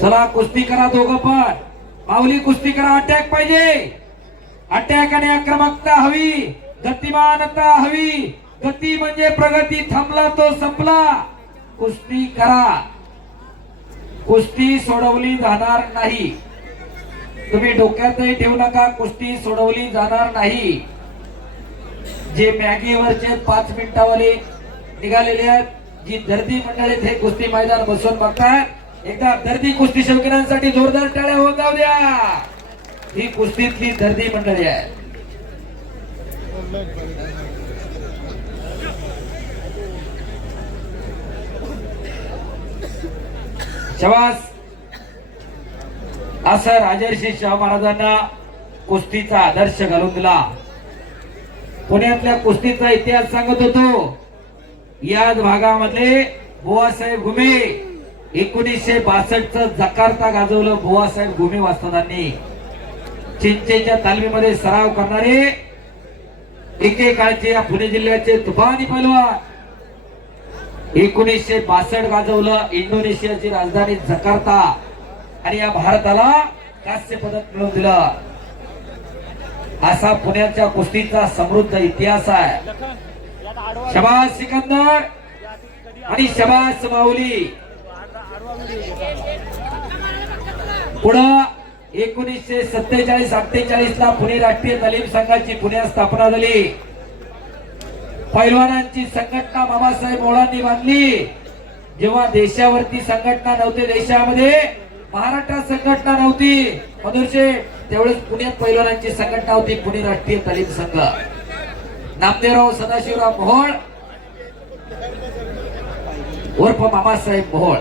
चला कुस्ती करा दोघं पण. माऊली कुस्ती करा. अटॅक पाहिजे. अटॅक आणि आक्रमकता हवी. गतिमानता हवी. गती म्हणजे प्रगती. थांबला तो संपला. कुस्ती करा. कुस्ती सोडवली जाणार नाही. तुम्ही डोक्यातही ठेवू नका, कुस्ती सोडवली जाणार नाही. जे मॅगीवरचे 5 मिनिटावाले निघालेले आहेत, जी दर्दी मंडळी हे कुस्ती मैदान बसून बघतात, एकदा दर्दी कुस्ती शौकीनांसाठी जोरदार टाळ्या होऊन जाऊ द्या. ही कुस्तीतली दर्दी मंडळी आहे. शबास. असं राजर्षी शाहू महाराजांना कुस्तीचा आदर्श घालून दिला. पुण्यातल्या कुस्तीचा इतिहास सांगत होतो. याच भागामध्ये बुवासाहेब घुमे 1962 जकार्ता गाजवलं. बुवासाहेब घुमे वास्तवांनी चिंचेच्या तालमीमध्ये सराव करणारे एकेकाळचे या पुणे जिल्ह्याचे तुफानी पैलवान 1962 गाजवलं. इंडोनेशियाची राजधानी जकार्ता आणि या भारताला कांस्य पदक मिळवून दिलं. असा पुण्याच्या कुस्तीचा समृद्ध इतिहास आहे. शबास सिकंदर आणि शबास माऊली. पुढं 1947-48 ला पुणे राष्ट्रीय तालीम संघाची पुण्यात स्थापना झाली. पैलवानांची संघटना मामासाहेब मोळांनी बांधली. जेव्हा देशावरती संघटना नव्हते, देशामध्ये महाराष्ट्रात संघटना नव्हती मधुरशे, त्यावेळेस पुण्यात पैलवानांची संघटना होती, पुणे राष्ट्रीय तालीम संघ. नामदेवराव सदाशिवराव मोहोळ उर्फ मामासाहेब मोहोळ.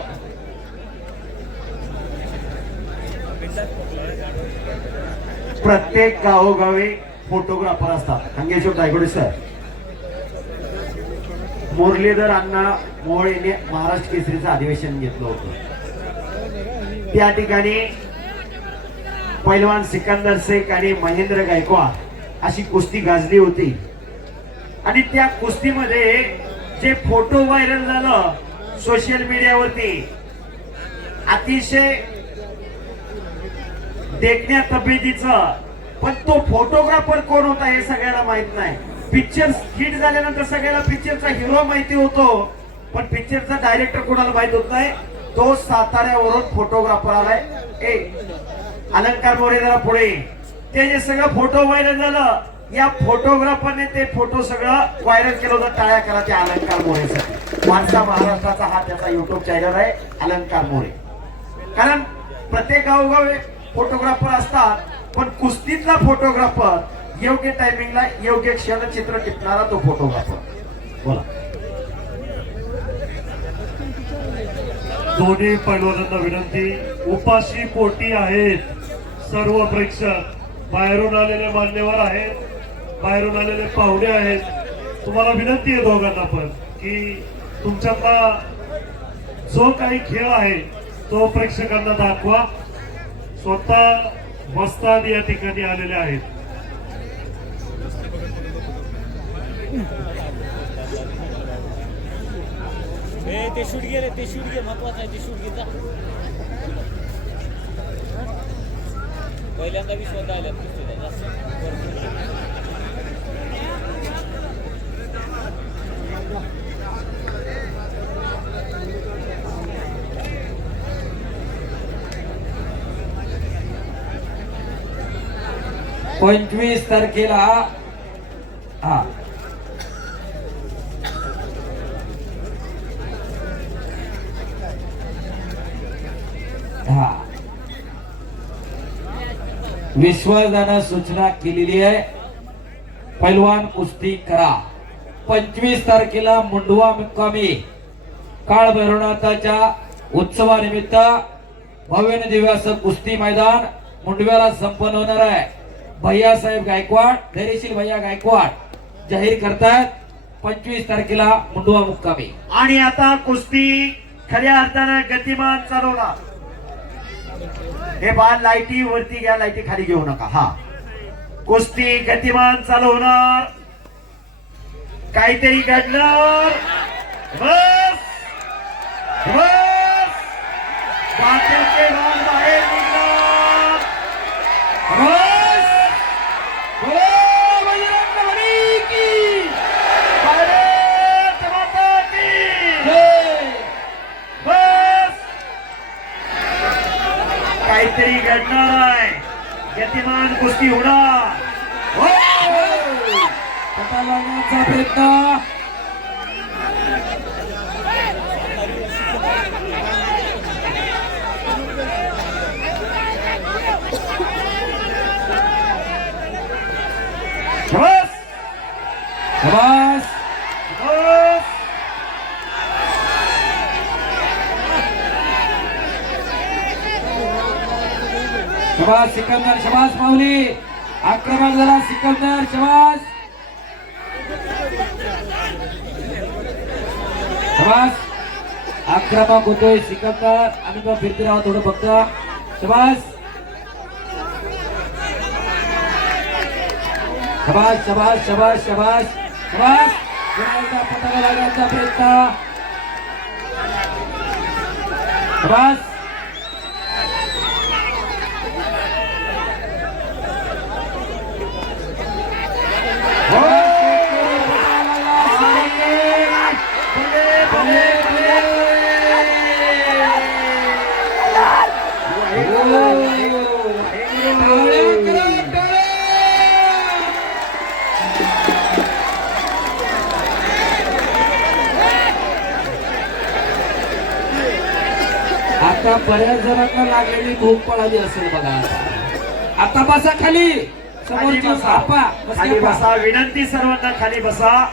प्रत्येक गावोगावी फोटोग्राफर असतात. हंगेश्वर दायगोडे सर, मुरलीधर अण्णा मोहोळ यांनी महाराष्ट्र केसरीचं अधिवेशन घेतलं होतं. त्या ठिकाणी पैलवान सिकंदर शेख आणि महेंद्र गायकवाड अशी कुस्ती गाजली होती. आणि त्या कुस्तीमध्ये जे फोटो व्हायरल झालं सोशल मीडियावरती, अतिशय देखण्या तब्येतीचं, पण तो फोटोग्राफर कोण होता हे सगळ्याला माहित नाही. पिक्चर हिट झाल्यानंतर सगळ्याला पिक्चरचा हिरो माहिती होतो, पण पिक्चरचा डायरेक्टर कोणाला माहित होत नाही. तो साताऱ्यावरून फोटोग्राफर आलाय. अलंकार मोरे जरा पुढे. ते जे सगळं फोटो व्हायरल झालं, या फोटोग्राफरने ते फोटो सगळं व्हायरल केलं होतं. टाळ्या करा त्या अलंकार मोरेसाठी. माणसा महाराष्ट्राचा हा त्याचा युट्यूब चॅनल आहे अलंकार मोरे. कारण प्रत्येक गावोगावी फोटोग्राफर असतात, पण कुस्तीतला फोटोग्राफर योग्य टायमिंगला योग्य क्षणचित्र टिपणारा तो फोटोग्राफर. बोला. दोन्ही पैलवानांना विनंती, उपाशी पोटी आहेत सर्व प्रेक्षक. बाहेरून आलेले मान्यवर आहेत, बाहेरून आलेले पाहुणे आहेत. तुम्हाला विनंती आहे दोघांना पण की तुमच्यातला जो काही खेळ आहे तो प्रेक्षकांना दाखवा. स्वतः मस्ताद या ठिकाणी आलेले आहेत. ते शूट घे, ते शूट घे, महत्वाचं आहे ते शूट घे. पहिल्यांदा विश्वास आला पंचवीस तारखेला हा हा विश्वासदाना सूचना केलेली आहे. पैलवान कुस्ती करा. 25 तारखेला मुंडवा मुक्कामी काळ भैरवनाथाच्या उत्सवानिमित्त भव्य दिव्य असं कुस्ती मैदान मुंडव्याला संपन्न होणार आहे. भैयासाहेब गायकवाड, धैर्यशील भैया गायकवाड जाहीर करतात 25 तारखेला मुंडवा मुक्कामी. आणि आता कुस्ती खऱ्या अर्थाने गतिमान चालवला. हे बाल लाईटी वरती घ्या, लाईटी खाली घेऊ नका. हा कुस्ती गतिमान चालू होणार, काहीतरी घडणार. बस बस बाकीचे भाग बाहेर निघणार. बस बजरंग बली की भारत माता की जय. बस गतिमान कुस्ती होणार. हो! पता लावण्याचा प्रयत्न. शाबास! शाबास. शाबास! शाबास सिकंदर. शाबास माऊली. आक्रमक झाला सिकंदर. शाबास. शाबास. आक्रमक होतोय सिकंदर. आम्ही पण फिरते राहू थोडं फक्त. शाबास. शाबास शाबास शाबास शाबास शाबास. पुन्हा एकदा पताका लागण्याचा प्रयत्न. शाबास. हो! आता बऱ्याच जणांना लागलेली भूक पळाली असेल बघा. आता बसा खाली. खाली समोरची बसा. आपा. खाली बसा. विनंती सर्वांना खाली बसा.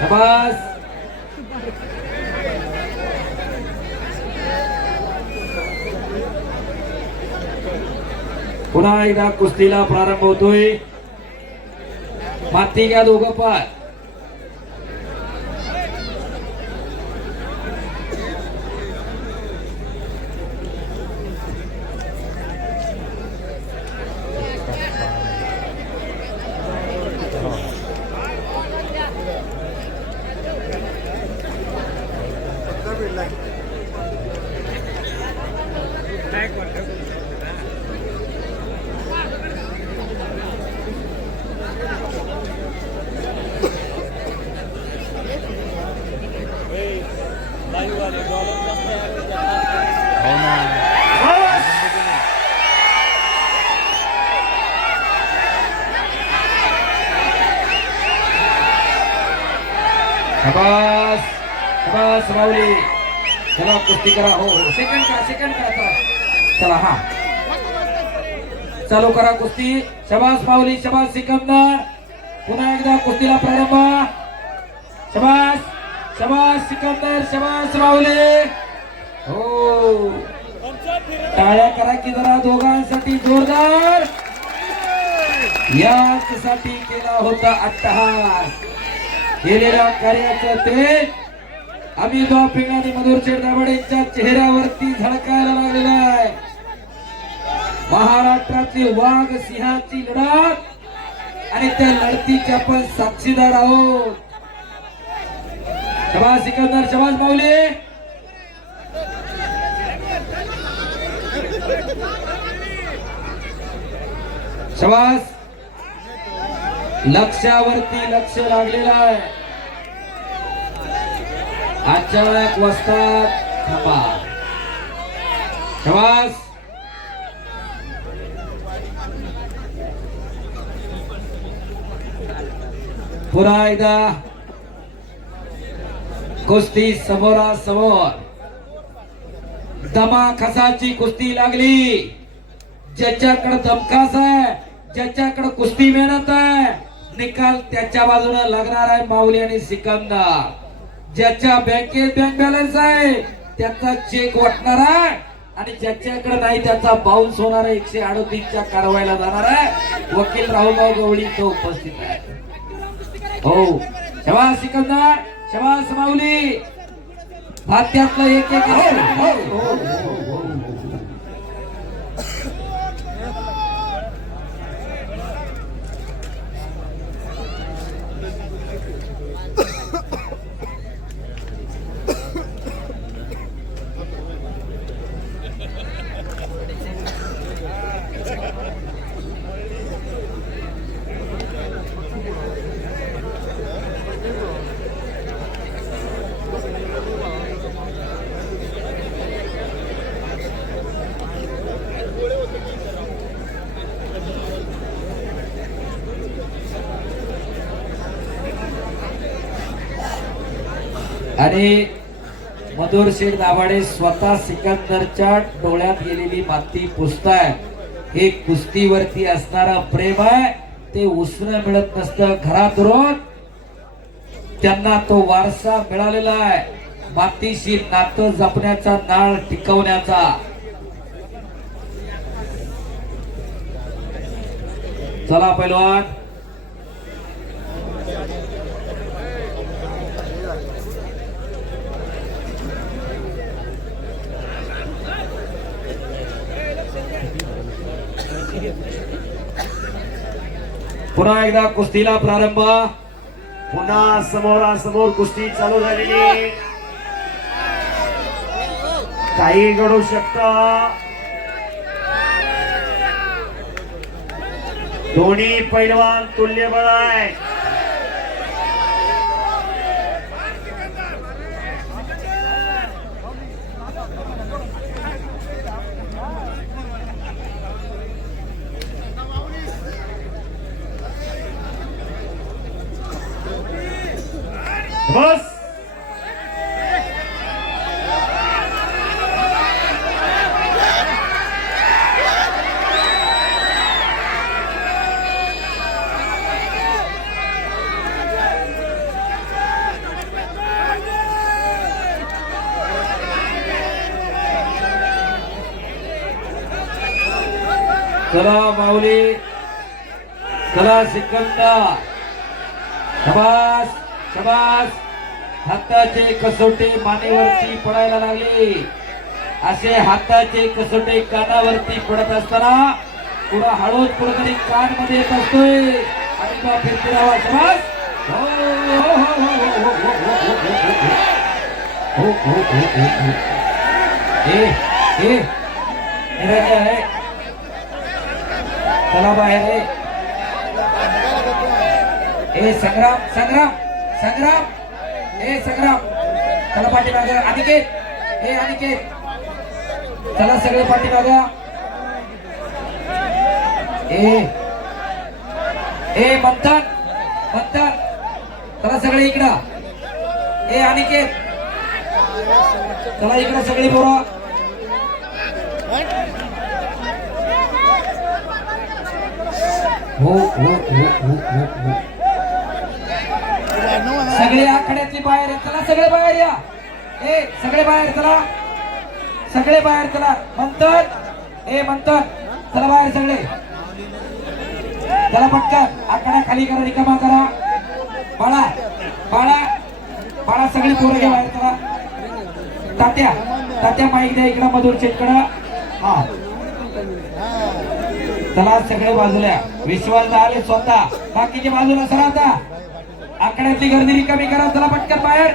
शाबास. पुन्हा एकदा कुस्तीला प्रारंभ होतोय. माती घ्या दोघं पण. शाबास शाबास माऊली. चला कुस्ती करा. हो हो सेकंड करा. सेकंड करा. चला चला. हा चालू करा कुस्ती. शाबास माऊली. शाबास सिकंदर. पुन्हा एकदा कुस्तीला प्रारंभ. शाबास शाबास सिकंदर. शाबास माऊली. हो टाळ्या करा की जरा दोघांसाठी जोरदार. यासाठी केला होता अट्टहास. केलेल्या कार्याचं ते अमिताभ पिंगानी मधुरशेठ दाभाडेंच्या चेहऱ्यावरती झळकायला लागलेला आहे. महाराष्ट्रातली वाघ सिंहाची लढत आणि त्या लढतीचे आपण साक्षीदार आहोत. शाबास सिकंदर. शाबास माऊली. शाबास. लक्ष्यावरती लक्ष लागलेलं आहे. अचानक वस्तात थांबा. शाबास. पुन्हा एकदा कुस्ती समोरासमोर. दमाखसाची कुस्ती लागली. ज्याच्याकडे दमखास आहे, ज्याच्याकडे कुस्ती मेहनत आहे, निकाल त्याच्या बाजूने लागणार आहे. माऊली आणि सिकंदर. ज्याच्या बँकेत बँक बॅलन्स आहे त्याचा चेक वाटणार आहे आणि ज्याच्याकडे नाही त्याचा बाउन्स होणार आहे. 138च्या कारवाईला जाणार आहे. वकील राहुलभाऊ गवळी तो उपस्थित आहे. हो शाबास सिकंदर. शाबास माऊली. भात्यातलं एक एक. आणि मधुर शेठ दाभाडे स्वतः सिकंदरच्या डोळ्यात गेलेली माती पुसतायत. हे कुस्तीवरती असणारं प्रेम आहे, ते उसणं मिळत नसतं. घरात रोज त्यांना तो वारसा मिळालेला आहे, मातीशी नातं जपण्याचा, नाळ टिकवण्याचा. चला पैलवान, पुन्हा एकदा कुस्तीला प्रारंभ. पुन्हा समोरासमोर कुस्ती चालू झालेली, काही घडू शकतं. दोन्ही पैलवान तुल्यबळ आहे. बस चला माऊली, चला सिकंदर, शबास शबास. हाताचे कसोटे मानेवरती पडायला लागले. असे हाताचे कसोटे कानावरती पडत असताना पुढं हळूच कुठेतरी कान मध्ये येत असतोय आणि बा फिरते राहा. शबास. हो हो हो हो हो हो हो हो हो हो. आहे. चला बाहेर आहे. ए संग्राम संग्राम संग्राम, ए संग्राम, चला पाठीमाग. अनिकेत, ए अनिकेत, चला सगळे पाठीमाग. ए मंथन मंथन, चला सगळे इकडं. ए अनिकेत, चला इकडं सगळी पोरं. हो हो हो हो हो हो. सगळे आखाड्यातली बाहेर आहे. चला सगळे बाहेर या. ए सगळे बाहेर, चला सगळे बाहेर. चला मंथन, ए मंथन, चला बाहेर सगळे. चला पटकन आखाडा खाली करा, रिकामा करा. बाळा बाळा बाळा, सगळी पोरं घ्या बाहेर. चला तात्या, तात्या माईक द्या इकडं मधुर शेटकडं. हा चला सगळे बाजूला. विश्वास आले स्वतः, बाकीचे बाजूला सर. आता आकड्यातली गर्दी रिकामी करा. चला पटकन बाहेर.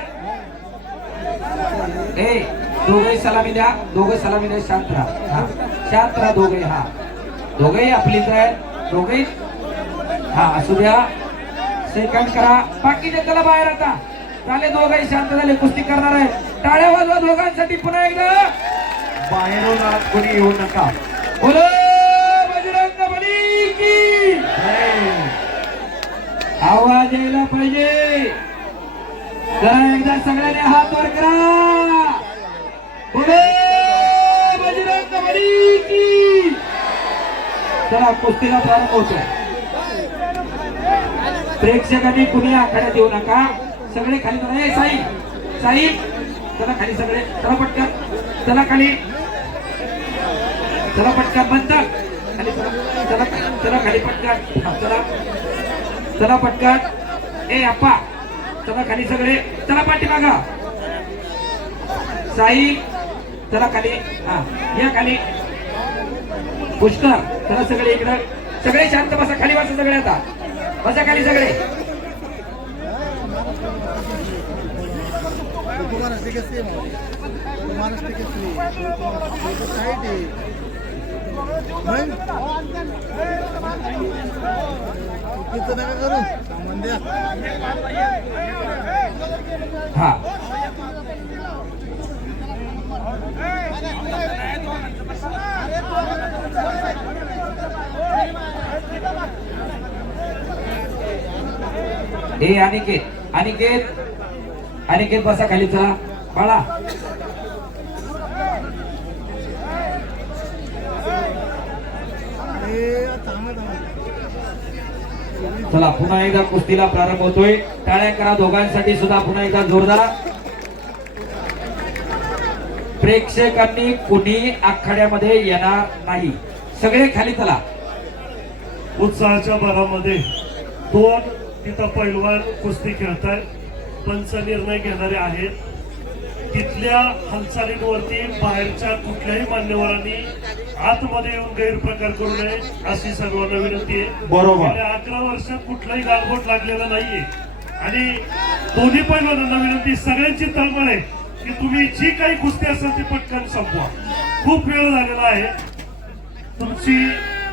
ए दोघे सलामी द्या, दोघे सलामी द्या. शांत राहा, शांत राहा दोघे. हा दोघेही आपलीच आहेत, दोघे. हा असू द्या. सेकंड करा. बाकीचे चला बाहेर. आता झाले दोघेही शांत झाले, कुस्ती करणार आहे. टाळ्या वाजवा दोघांसाठी पुन्हा एकदा. बाहेरून आत कोणी येऊ नका. बोलो बजरंग बली की आवाज यायला पाहिजे. जरा एकदा सगळ्यांनी हात वर करा. बोलो बजरंग बली की. चला कुस्तीला प्रारंभ होतोय. प्रेक्षकांनी कुणी आखाड्यात येऊ नका. सगळे खाली चला. ए साई साई, चला खाली सगळे. चला पटकन, चला खाली. चला पटकन बनतात खाली. चला चला खाली पटकन. चला चला पटकन. ए अप्पा, चला खाली सगळे. चला पाठीमागा. साई चला खाली. हा या खाली. पुष्कर चला सगळे इकडं. सगळे शांत बसा, खाली बसा सगळे. आता बसा खाली सगळे. हा ए अनिकेत, अनिकेत अनिकेत बसा खाली चला बाळा. चला पुन्हा एकदा कुस्तीला प्रारंभ होतोय. टाळ्या करा दोघांसाठी सुद्धा पुन्हा एकदा जोरदार. प्रेक्षकांनी कुणी आखाड्यामध्ये येणार नाही, सगळे खाली चला. उत्साहाच्या भरामध्ये दोन तिथं पैलवान कुस्ती खेळतायत. पंच निर्णय घेणारे आहेत. तिथल्या हालचालींवरती बाहेरच्या कुठल्याही मान्यवरांनी आतमध्ये येऊन गैरप्रकार करू नये अशी सर्वांना विनंती आहे. बरोबर. गेल्या 11 वर्षात कुठलाही गालबोट लागलेला नाहीये आणि दोन्ही पैलवानांना विनंती, सगळ्यांची तळमळ आहे की तुम्ही जी काही कुस्ती असेल ती पटकन संपवा. खूप वेळ झालेला आहे, तुमची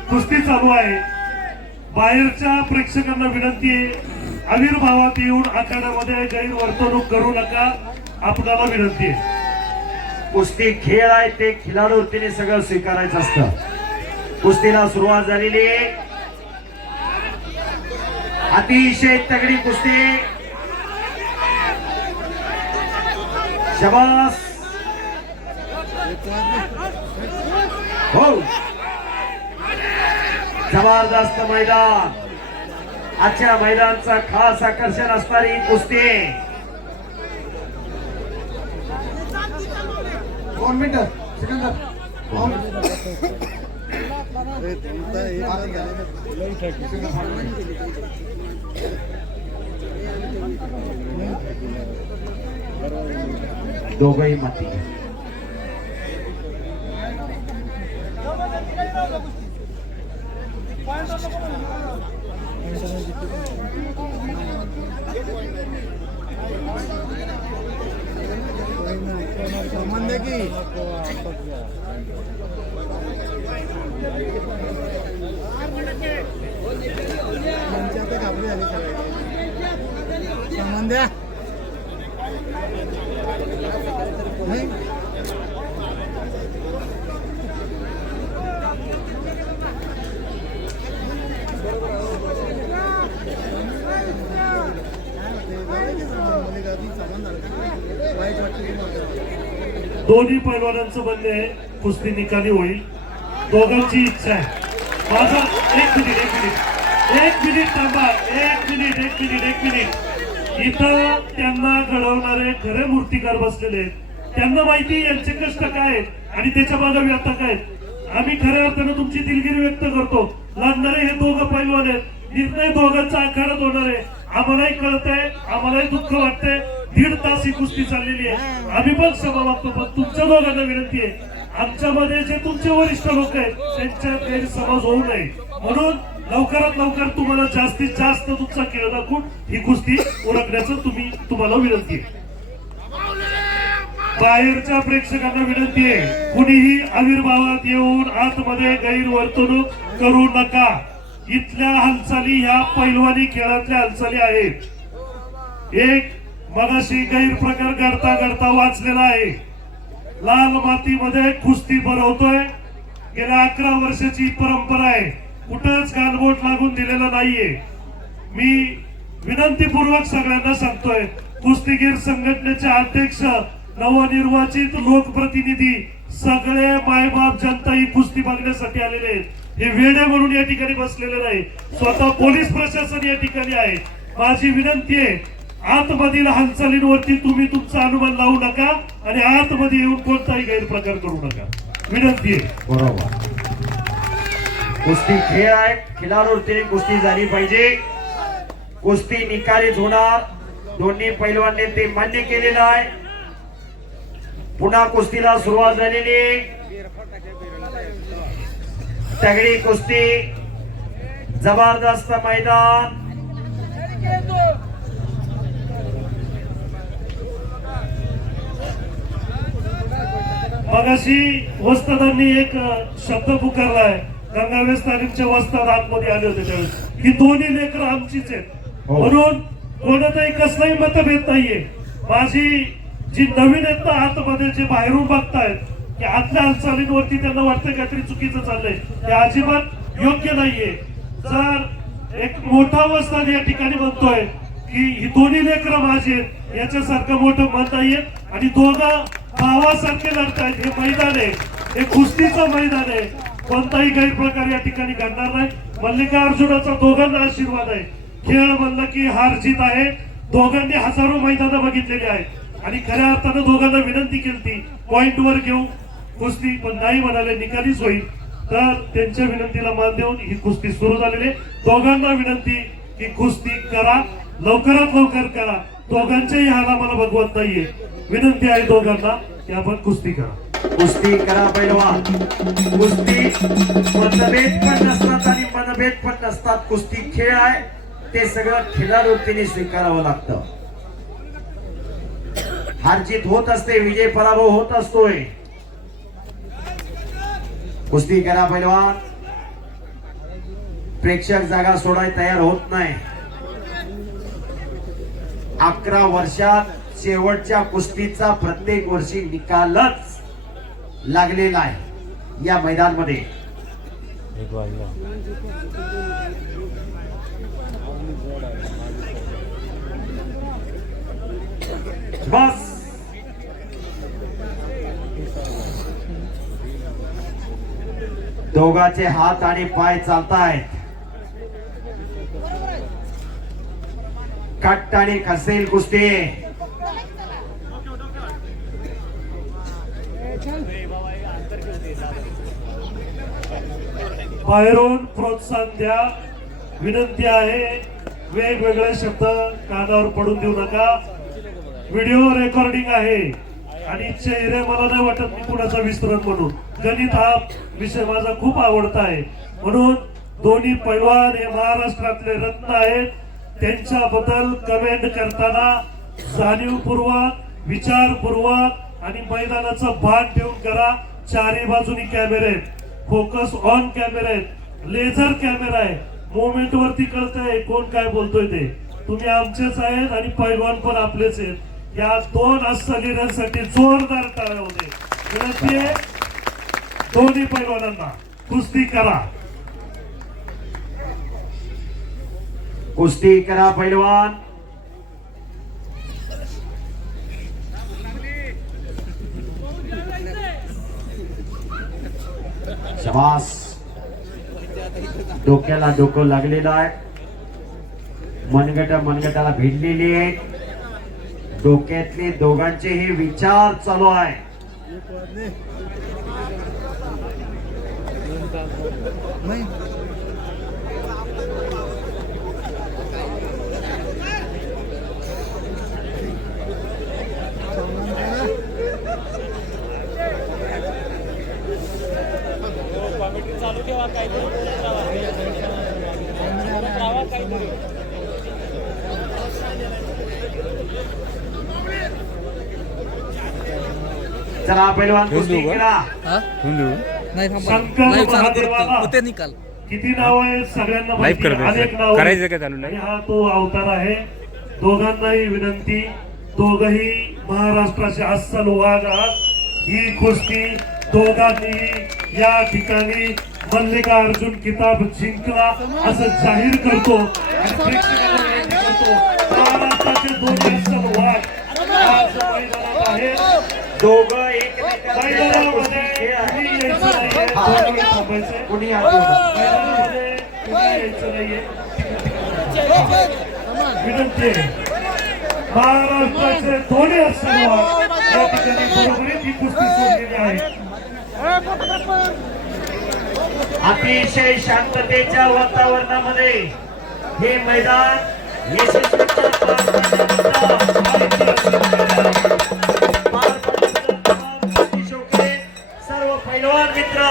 कुस्ती चालू आहे. बाहेरच्या प्रेक्षकांना विनंती आहे, आविर्भावात येऊन आखाड्यामध्ये गैरवर्तणूक करू नका, आपल्याला विनंती आहे. कुस्ती खेळ आहे, ते खिलाडूवरतीने सगळं स्वीकारायचं असतं. कुस्तीला सुरुवात झालेली आहे. अतिशय तगडी कुस्ती. शबास. हो, जबरदस्त मैदान. आजच्या मैदानाचं खास आकर्षण असणारी कुस्ती. 2 मिनिटं सिकंदर. दोघही माती. दोन्ही पैलवानांचं म्हणणे आहे कुस्ती निकाली होईल. दोघांची इच्छा आहे. माझा एक मिनिट थांबा. एक मिनिट. इथं त्यांना घडवणारे खरे मूर्तिकार बसलेले आहेत. त्यांना माहिती यांचे कष्ट काय आहेत आणि त्याच्या मागे व्यथा काय आहेत. आम्ही खऱ्या अर्थानं तुमची दिलगिरी व्यक्त करतो. लढणारे हे दोघं पैलवान आहेत. निर्णय दोघांचा आखाड्यात होणार आहे. आम्हालाही कळत आहे, आम्हालाही दुःख वाटतंय. 1.5 तास ही कुस्ती चाललेली आहे. आम्ही पण क्षमा मागतो, पण तुमच्या दोघांना विनंती आहे, आमच्यामध्ये जे तुमचे वरिष्ठ लोक आहेत त्यांच्यात गैरसमज होऊ नये. म्हणून लवकरात लवकर तुम्हाला जास्तीत जास्त तुमचा खेळ दाखवून ही कुस्ती ओळखण्याचं तुम्हाला विनंती आहे. बाहेरच्या प्रेक्षकांना विनंती आहे, कुणीही आविर्भावात येऊन आतमध्ये गैरवर्तणूक करू नका. इथल्या हालचाली ह्या पैलवानी खेळातल्या हालचाली आहेत. एक मगाशी गैरप्रकार घडता वाचलेला आहे. लाल मातीमध्ये कुस्ती भरवतोय. गेल्या 11 वर्षाची परंपरा आहे. कुठंच गालबोट लागून दिलेला नाहीये. मी विनंतीपूर्वक सगळ्यांना सांगतोय, कुस्तीगीर संघटनेचे अध्यक्ष, नवनिर्वाचित लोकप्रतिनिधी, सगळे मायबाप जनता ही कुस्ती बघण्यासाठी आलेले आहेत. हे वेडे म्हणून या ठिकाणी बसलेले नाही. स्वतः पोलीस प्रशासन या ठिकाणी आहे. माझी विनंती आहे, आतमधील हालचालींवरती तुम्ही तुमचा अनुमान लावू नका आणि आतमध्ये येऊन कोणताही गैरप्रकार करू नका. विनंती आहे. बरोबर. कुस्ती खेळ आहे, खिलाडूवरतीने कुस्ती झाली पाहिजे. कुस्ती निकालीच होणार. दोन्ही पैलवानने ते मान्य केलेलं आहे. पुन्हा कुस्तीला सुरुवात झालेली. तगडी कुस्ती, जबरदस्त मैदान. मगाशी वस्तादांनी एक शब्द पुकारलाय. गंगावेस तालीमच्या वस्ताद आतमध्ये आले होते त्यावेळेस ही दोन्ही लेकरं आमचीच आहेत. म्हणून कोणताही कसलाही मतभेद नाहीये. माझी जी नवीन आहेत ना आतमध्ये, जे बाहेरून बघतायत की आतल्या हालचालींवरती त्यांना वाटतं काहीतरी चुकीचं चाललंय, ते अजिबात योग्य नाहीये. जर एक मोठा वस्ताद या ठिकाणी म्हणतोय की ही दोन्ही लेकरं माझी आहेत याच्यासारखं मोठं म्हणता येईल. आणि दोघं भावासारखे लढतायत. हे मैदान आहे, हे कुस्तीचं मैदान आहे. कोणताही गैरप्रकार या ठिकाणी घडणार नाही. मल्लिकार्जुनाचा दोघांना आशीर्वाद आहे. खेळ म्हणलं की हार जीत आहे. दोघांनी हजारो मैदानं बघितलेली आहेत आणि खऱ्या अर्थानं दोघांना विनंती केली पॉइंटवर घेऊ कुस्ती, पण नाही म्हणाले निकालीच होईल. तर त्यांच्या विनंतीला मान देऊन ही कुस्ती सुरू झालेली आहे. दोघांना विनंती की कुस्ती करा, लवकरात लवकर करा. दोघांच्याही हाला मला बघवत नाहीये. विनंती आहे दोघांना की आपण कुस्ती करा. कुस्ती करा पैलवान. कुस्ती मतभेद पण नसतात आणि मनभेद पण नसतात. कुस्ती खेळ आहे, ते सगळं खिलाडूतीने स्वीकारावं लागतं. हारजीत होत असते, विजय पराभव होत असतोय. कुस्ती करा पैलवान. प्रेक्षक जागा सोडाय तयार होत नाही. 11 वर्षात शेवटच्या कुस्तीचा प्रत्येक वर्षी निकालच लागलेला आहे या मैदानमध्ये. बस दोघांचे हात आणि पाय चालतायत. कट्ट आणि कसेल कुस्ती. बाहेरून प्रोत्साहन द्या. विनंती आहे, वेगवेगळे शब्द कानावर पडून देऊ नका. व्हिडिओ रेकॉर्डिंग आहे आणि चेहरे मला नाही वाटत मी कुणाचा विस्तार म्हणून. गणित हा विषय माझा खूप आवडता आहे. म्हणून दोन्ही पैलवान हे महाराष्ट्रातले रत्न आहेत. त्यांच्याबद्दल कमेंट करताना जाणीवपूर्वक, विचारपूर्वक आणि मैदानाचं भान ठेवून करा. चारही बाजूनी कॅमेरे आहेत, फोकस ऑन कॅमेरा आहेत, लेझर कॅमेरा आहे. मोमेंट वरती कळतंय कोण काय बोलतोय ते. तुम्ही आमचेच आहेत आणि पैलवान पण आपलेच आहेत. या दोन अस्सलीरांसाठी जोरदार टाळ्या होते. विनंती आहे दोन्ही पैलवानांना कुस्ती करा. कुस्ती करा पैलवान. शाबास. डोक्याला डोकं लागलेलं आहे. मनगटाला भिडलेली आहे. डोक्यातले दोघांचे हे विचार चालू आहे. चालू ठेवा काहीतरी काहीतरी. चला पैलवान कुस्ती करा. शंकर महादेवाला किती नाव आहेत सगळ्यांना माहिती आहे. अनेक नाव आणि हा तो अवतार आहे. दोघांनाही विनंती, दोघही महाराष्ट्राचे अस्सल वाघ आहात. ही कुस्ती दोघांनी या ठिकाणी मल्लिकार्जुन किताब जिंकला असं जाहीर करतो आणि प्रेक्षकांना विनंती करतो. महाराष्ट्राचे दोन्ही अस्सल वाघ आज मैदानात आहेत. दोघं एकमेकांना मैदानामध्ये खेळ आहे. कुणी यायचं नाहीये, दोघं थांबायचे. कुणी आत येऊ नका. मैदानामध्ये कुणी यायचं नाहीये. विनंती आहे महाराष्ट्राचे दोन्ही अस्सल वाघ या ठिकाणी बरोबरीत ही कुस्ती सोडलेली आहे. अतिशय शांततेच्या वातावरणामध्ये हे मैदान यशस्वीरित्या सर्व पैलवान मित्र,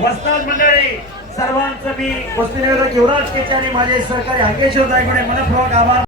वस्ताद मंडळी सर्वांचं मी कुस्तीनगर युवराज केचे आणि माझे सहकारी हाकेश्वर नायगुडे मनपूर्वक आभार.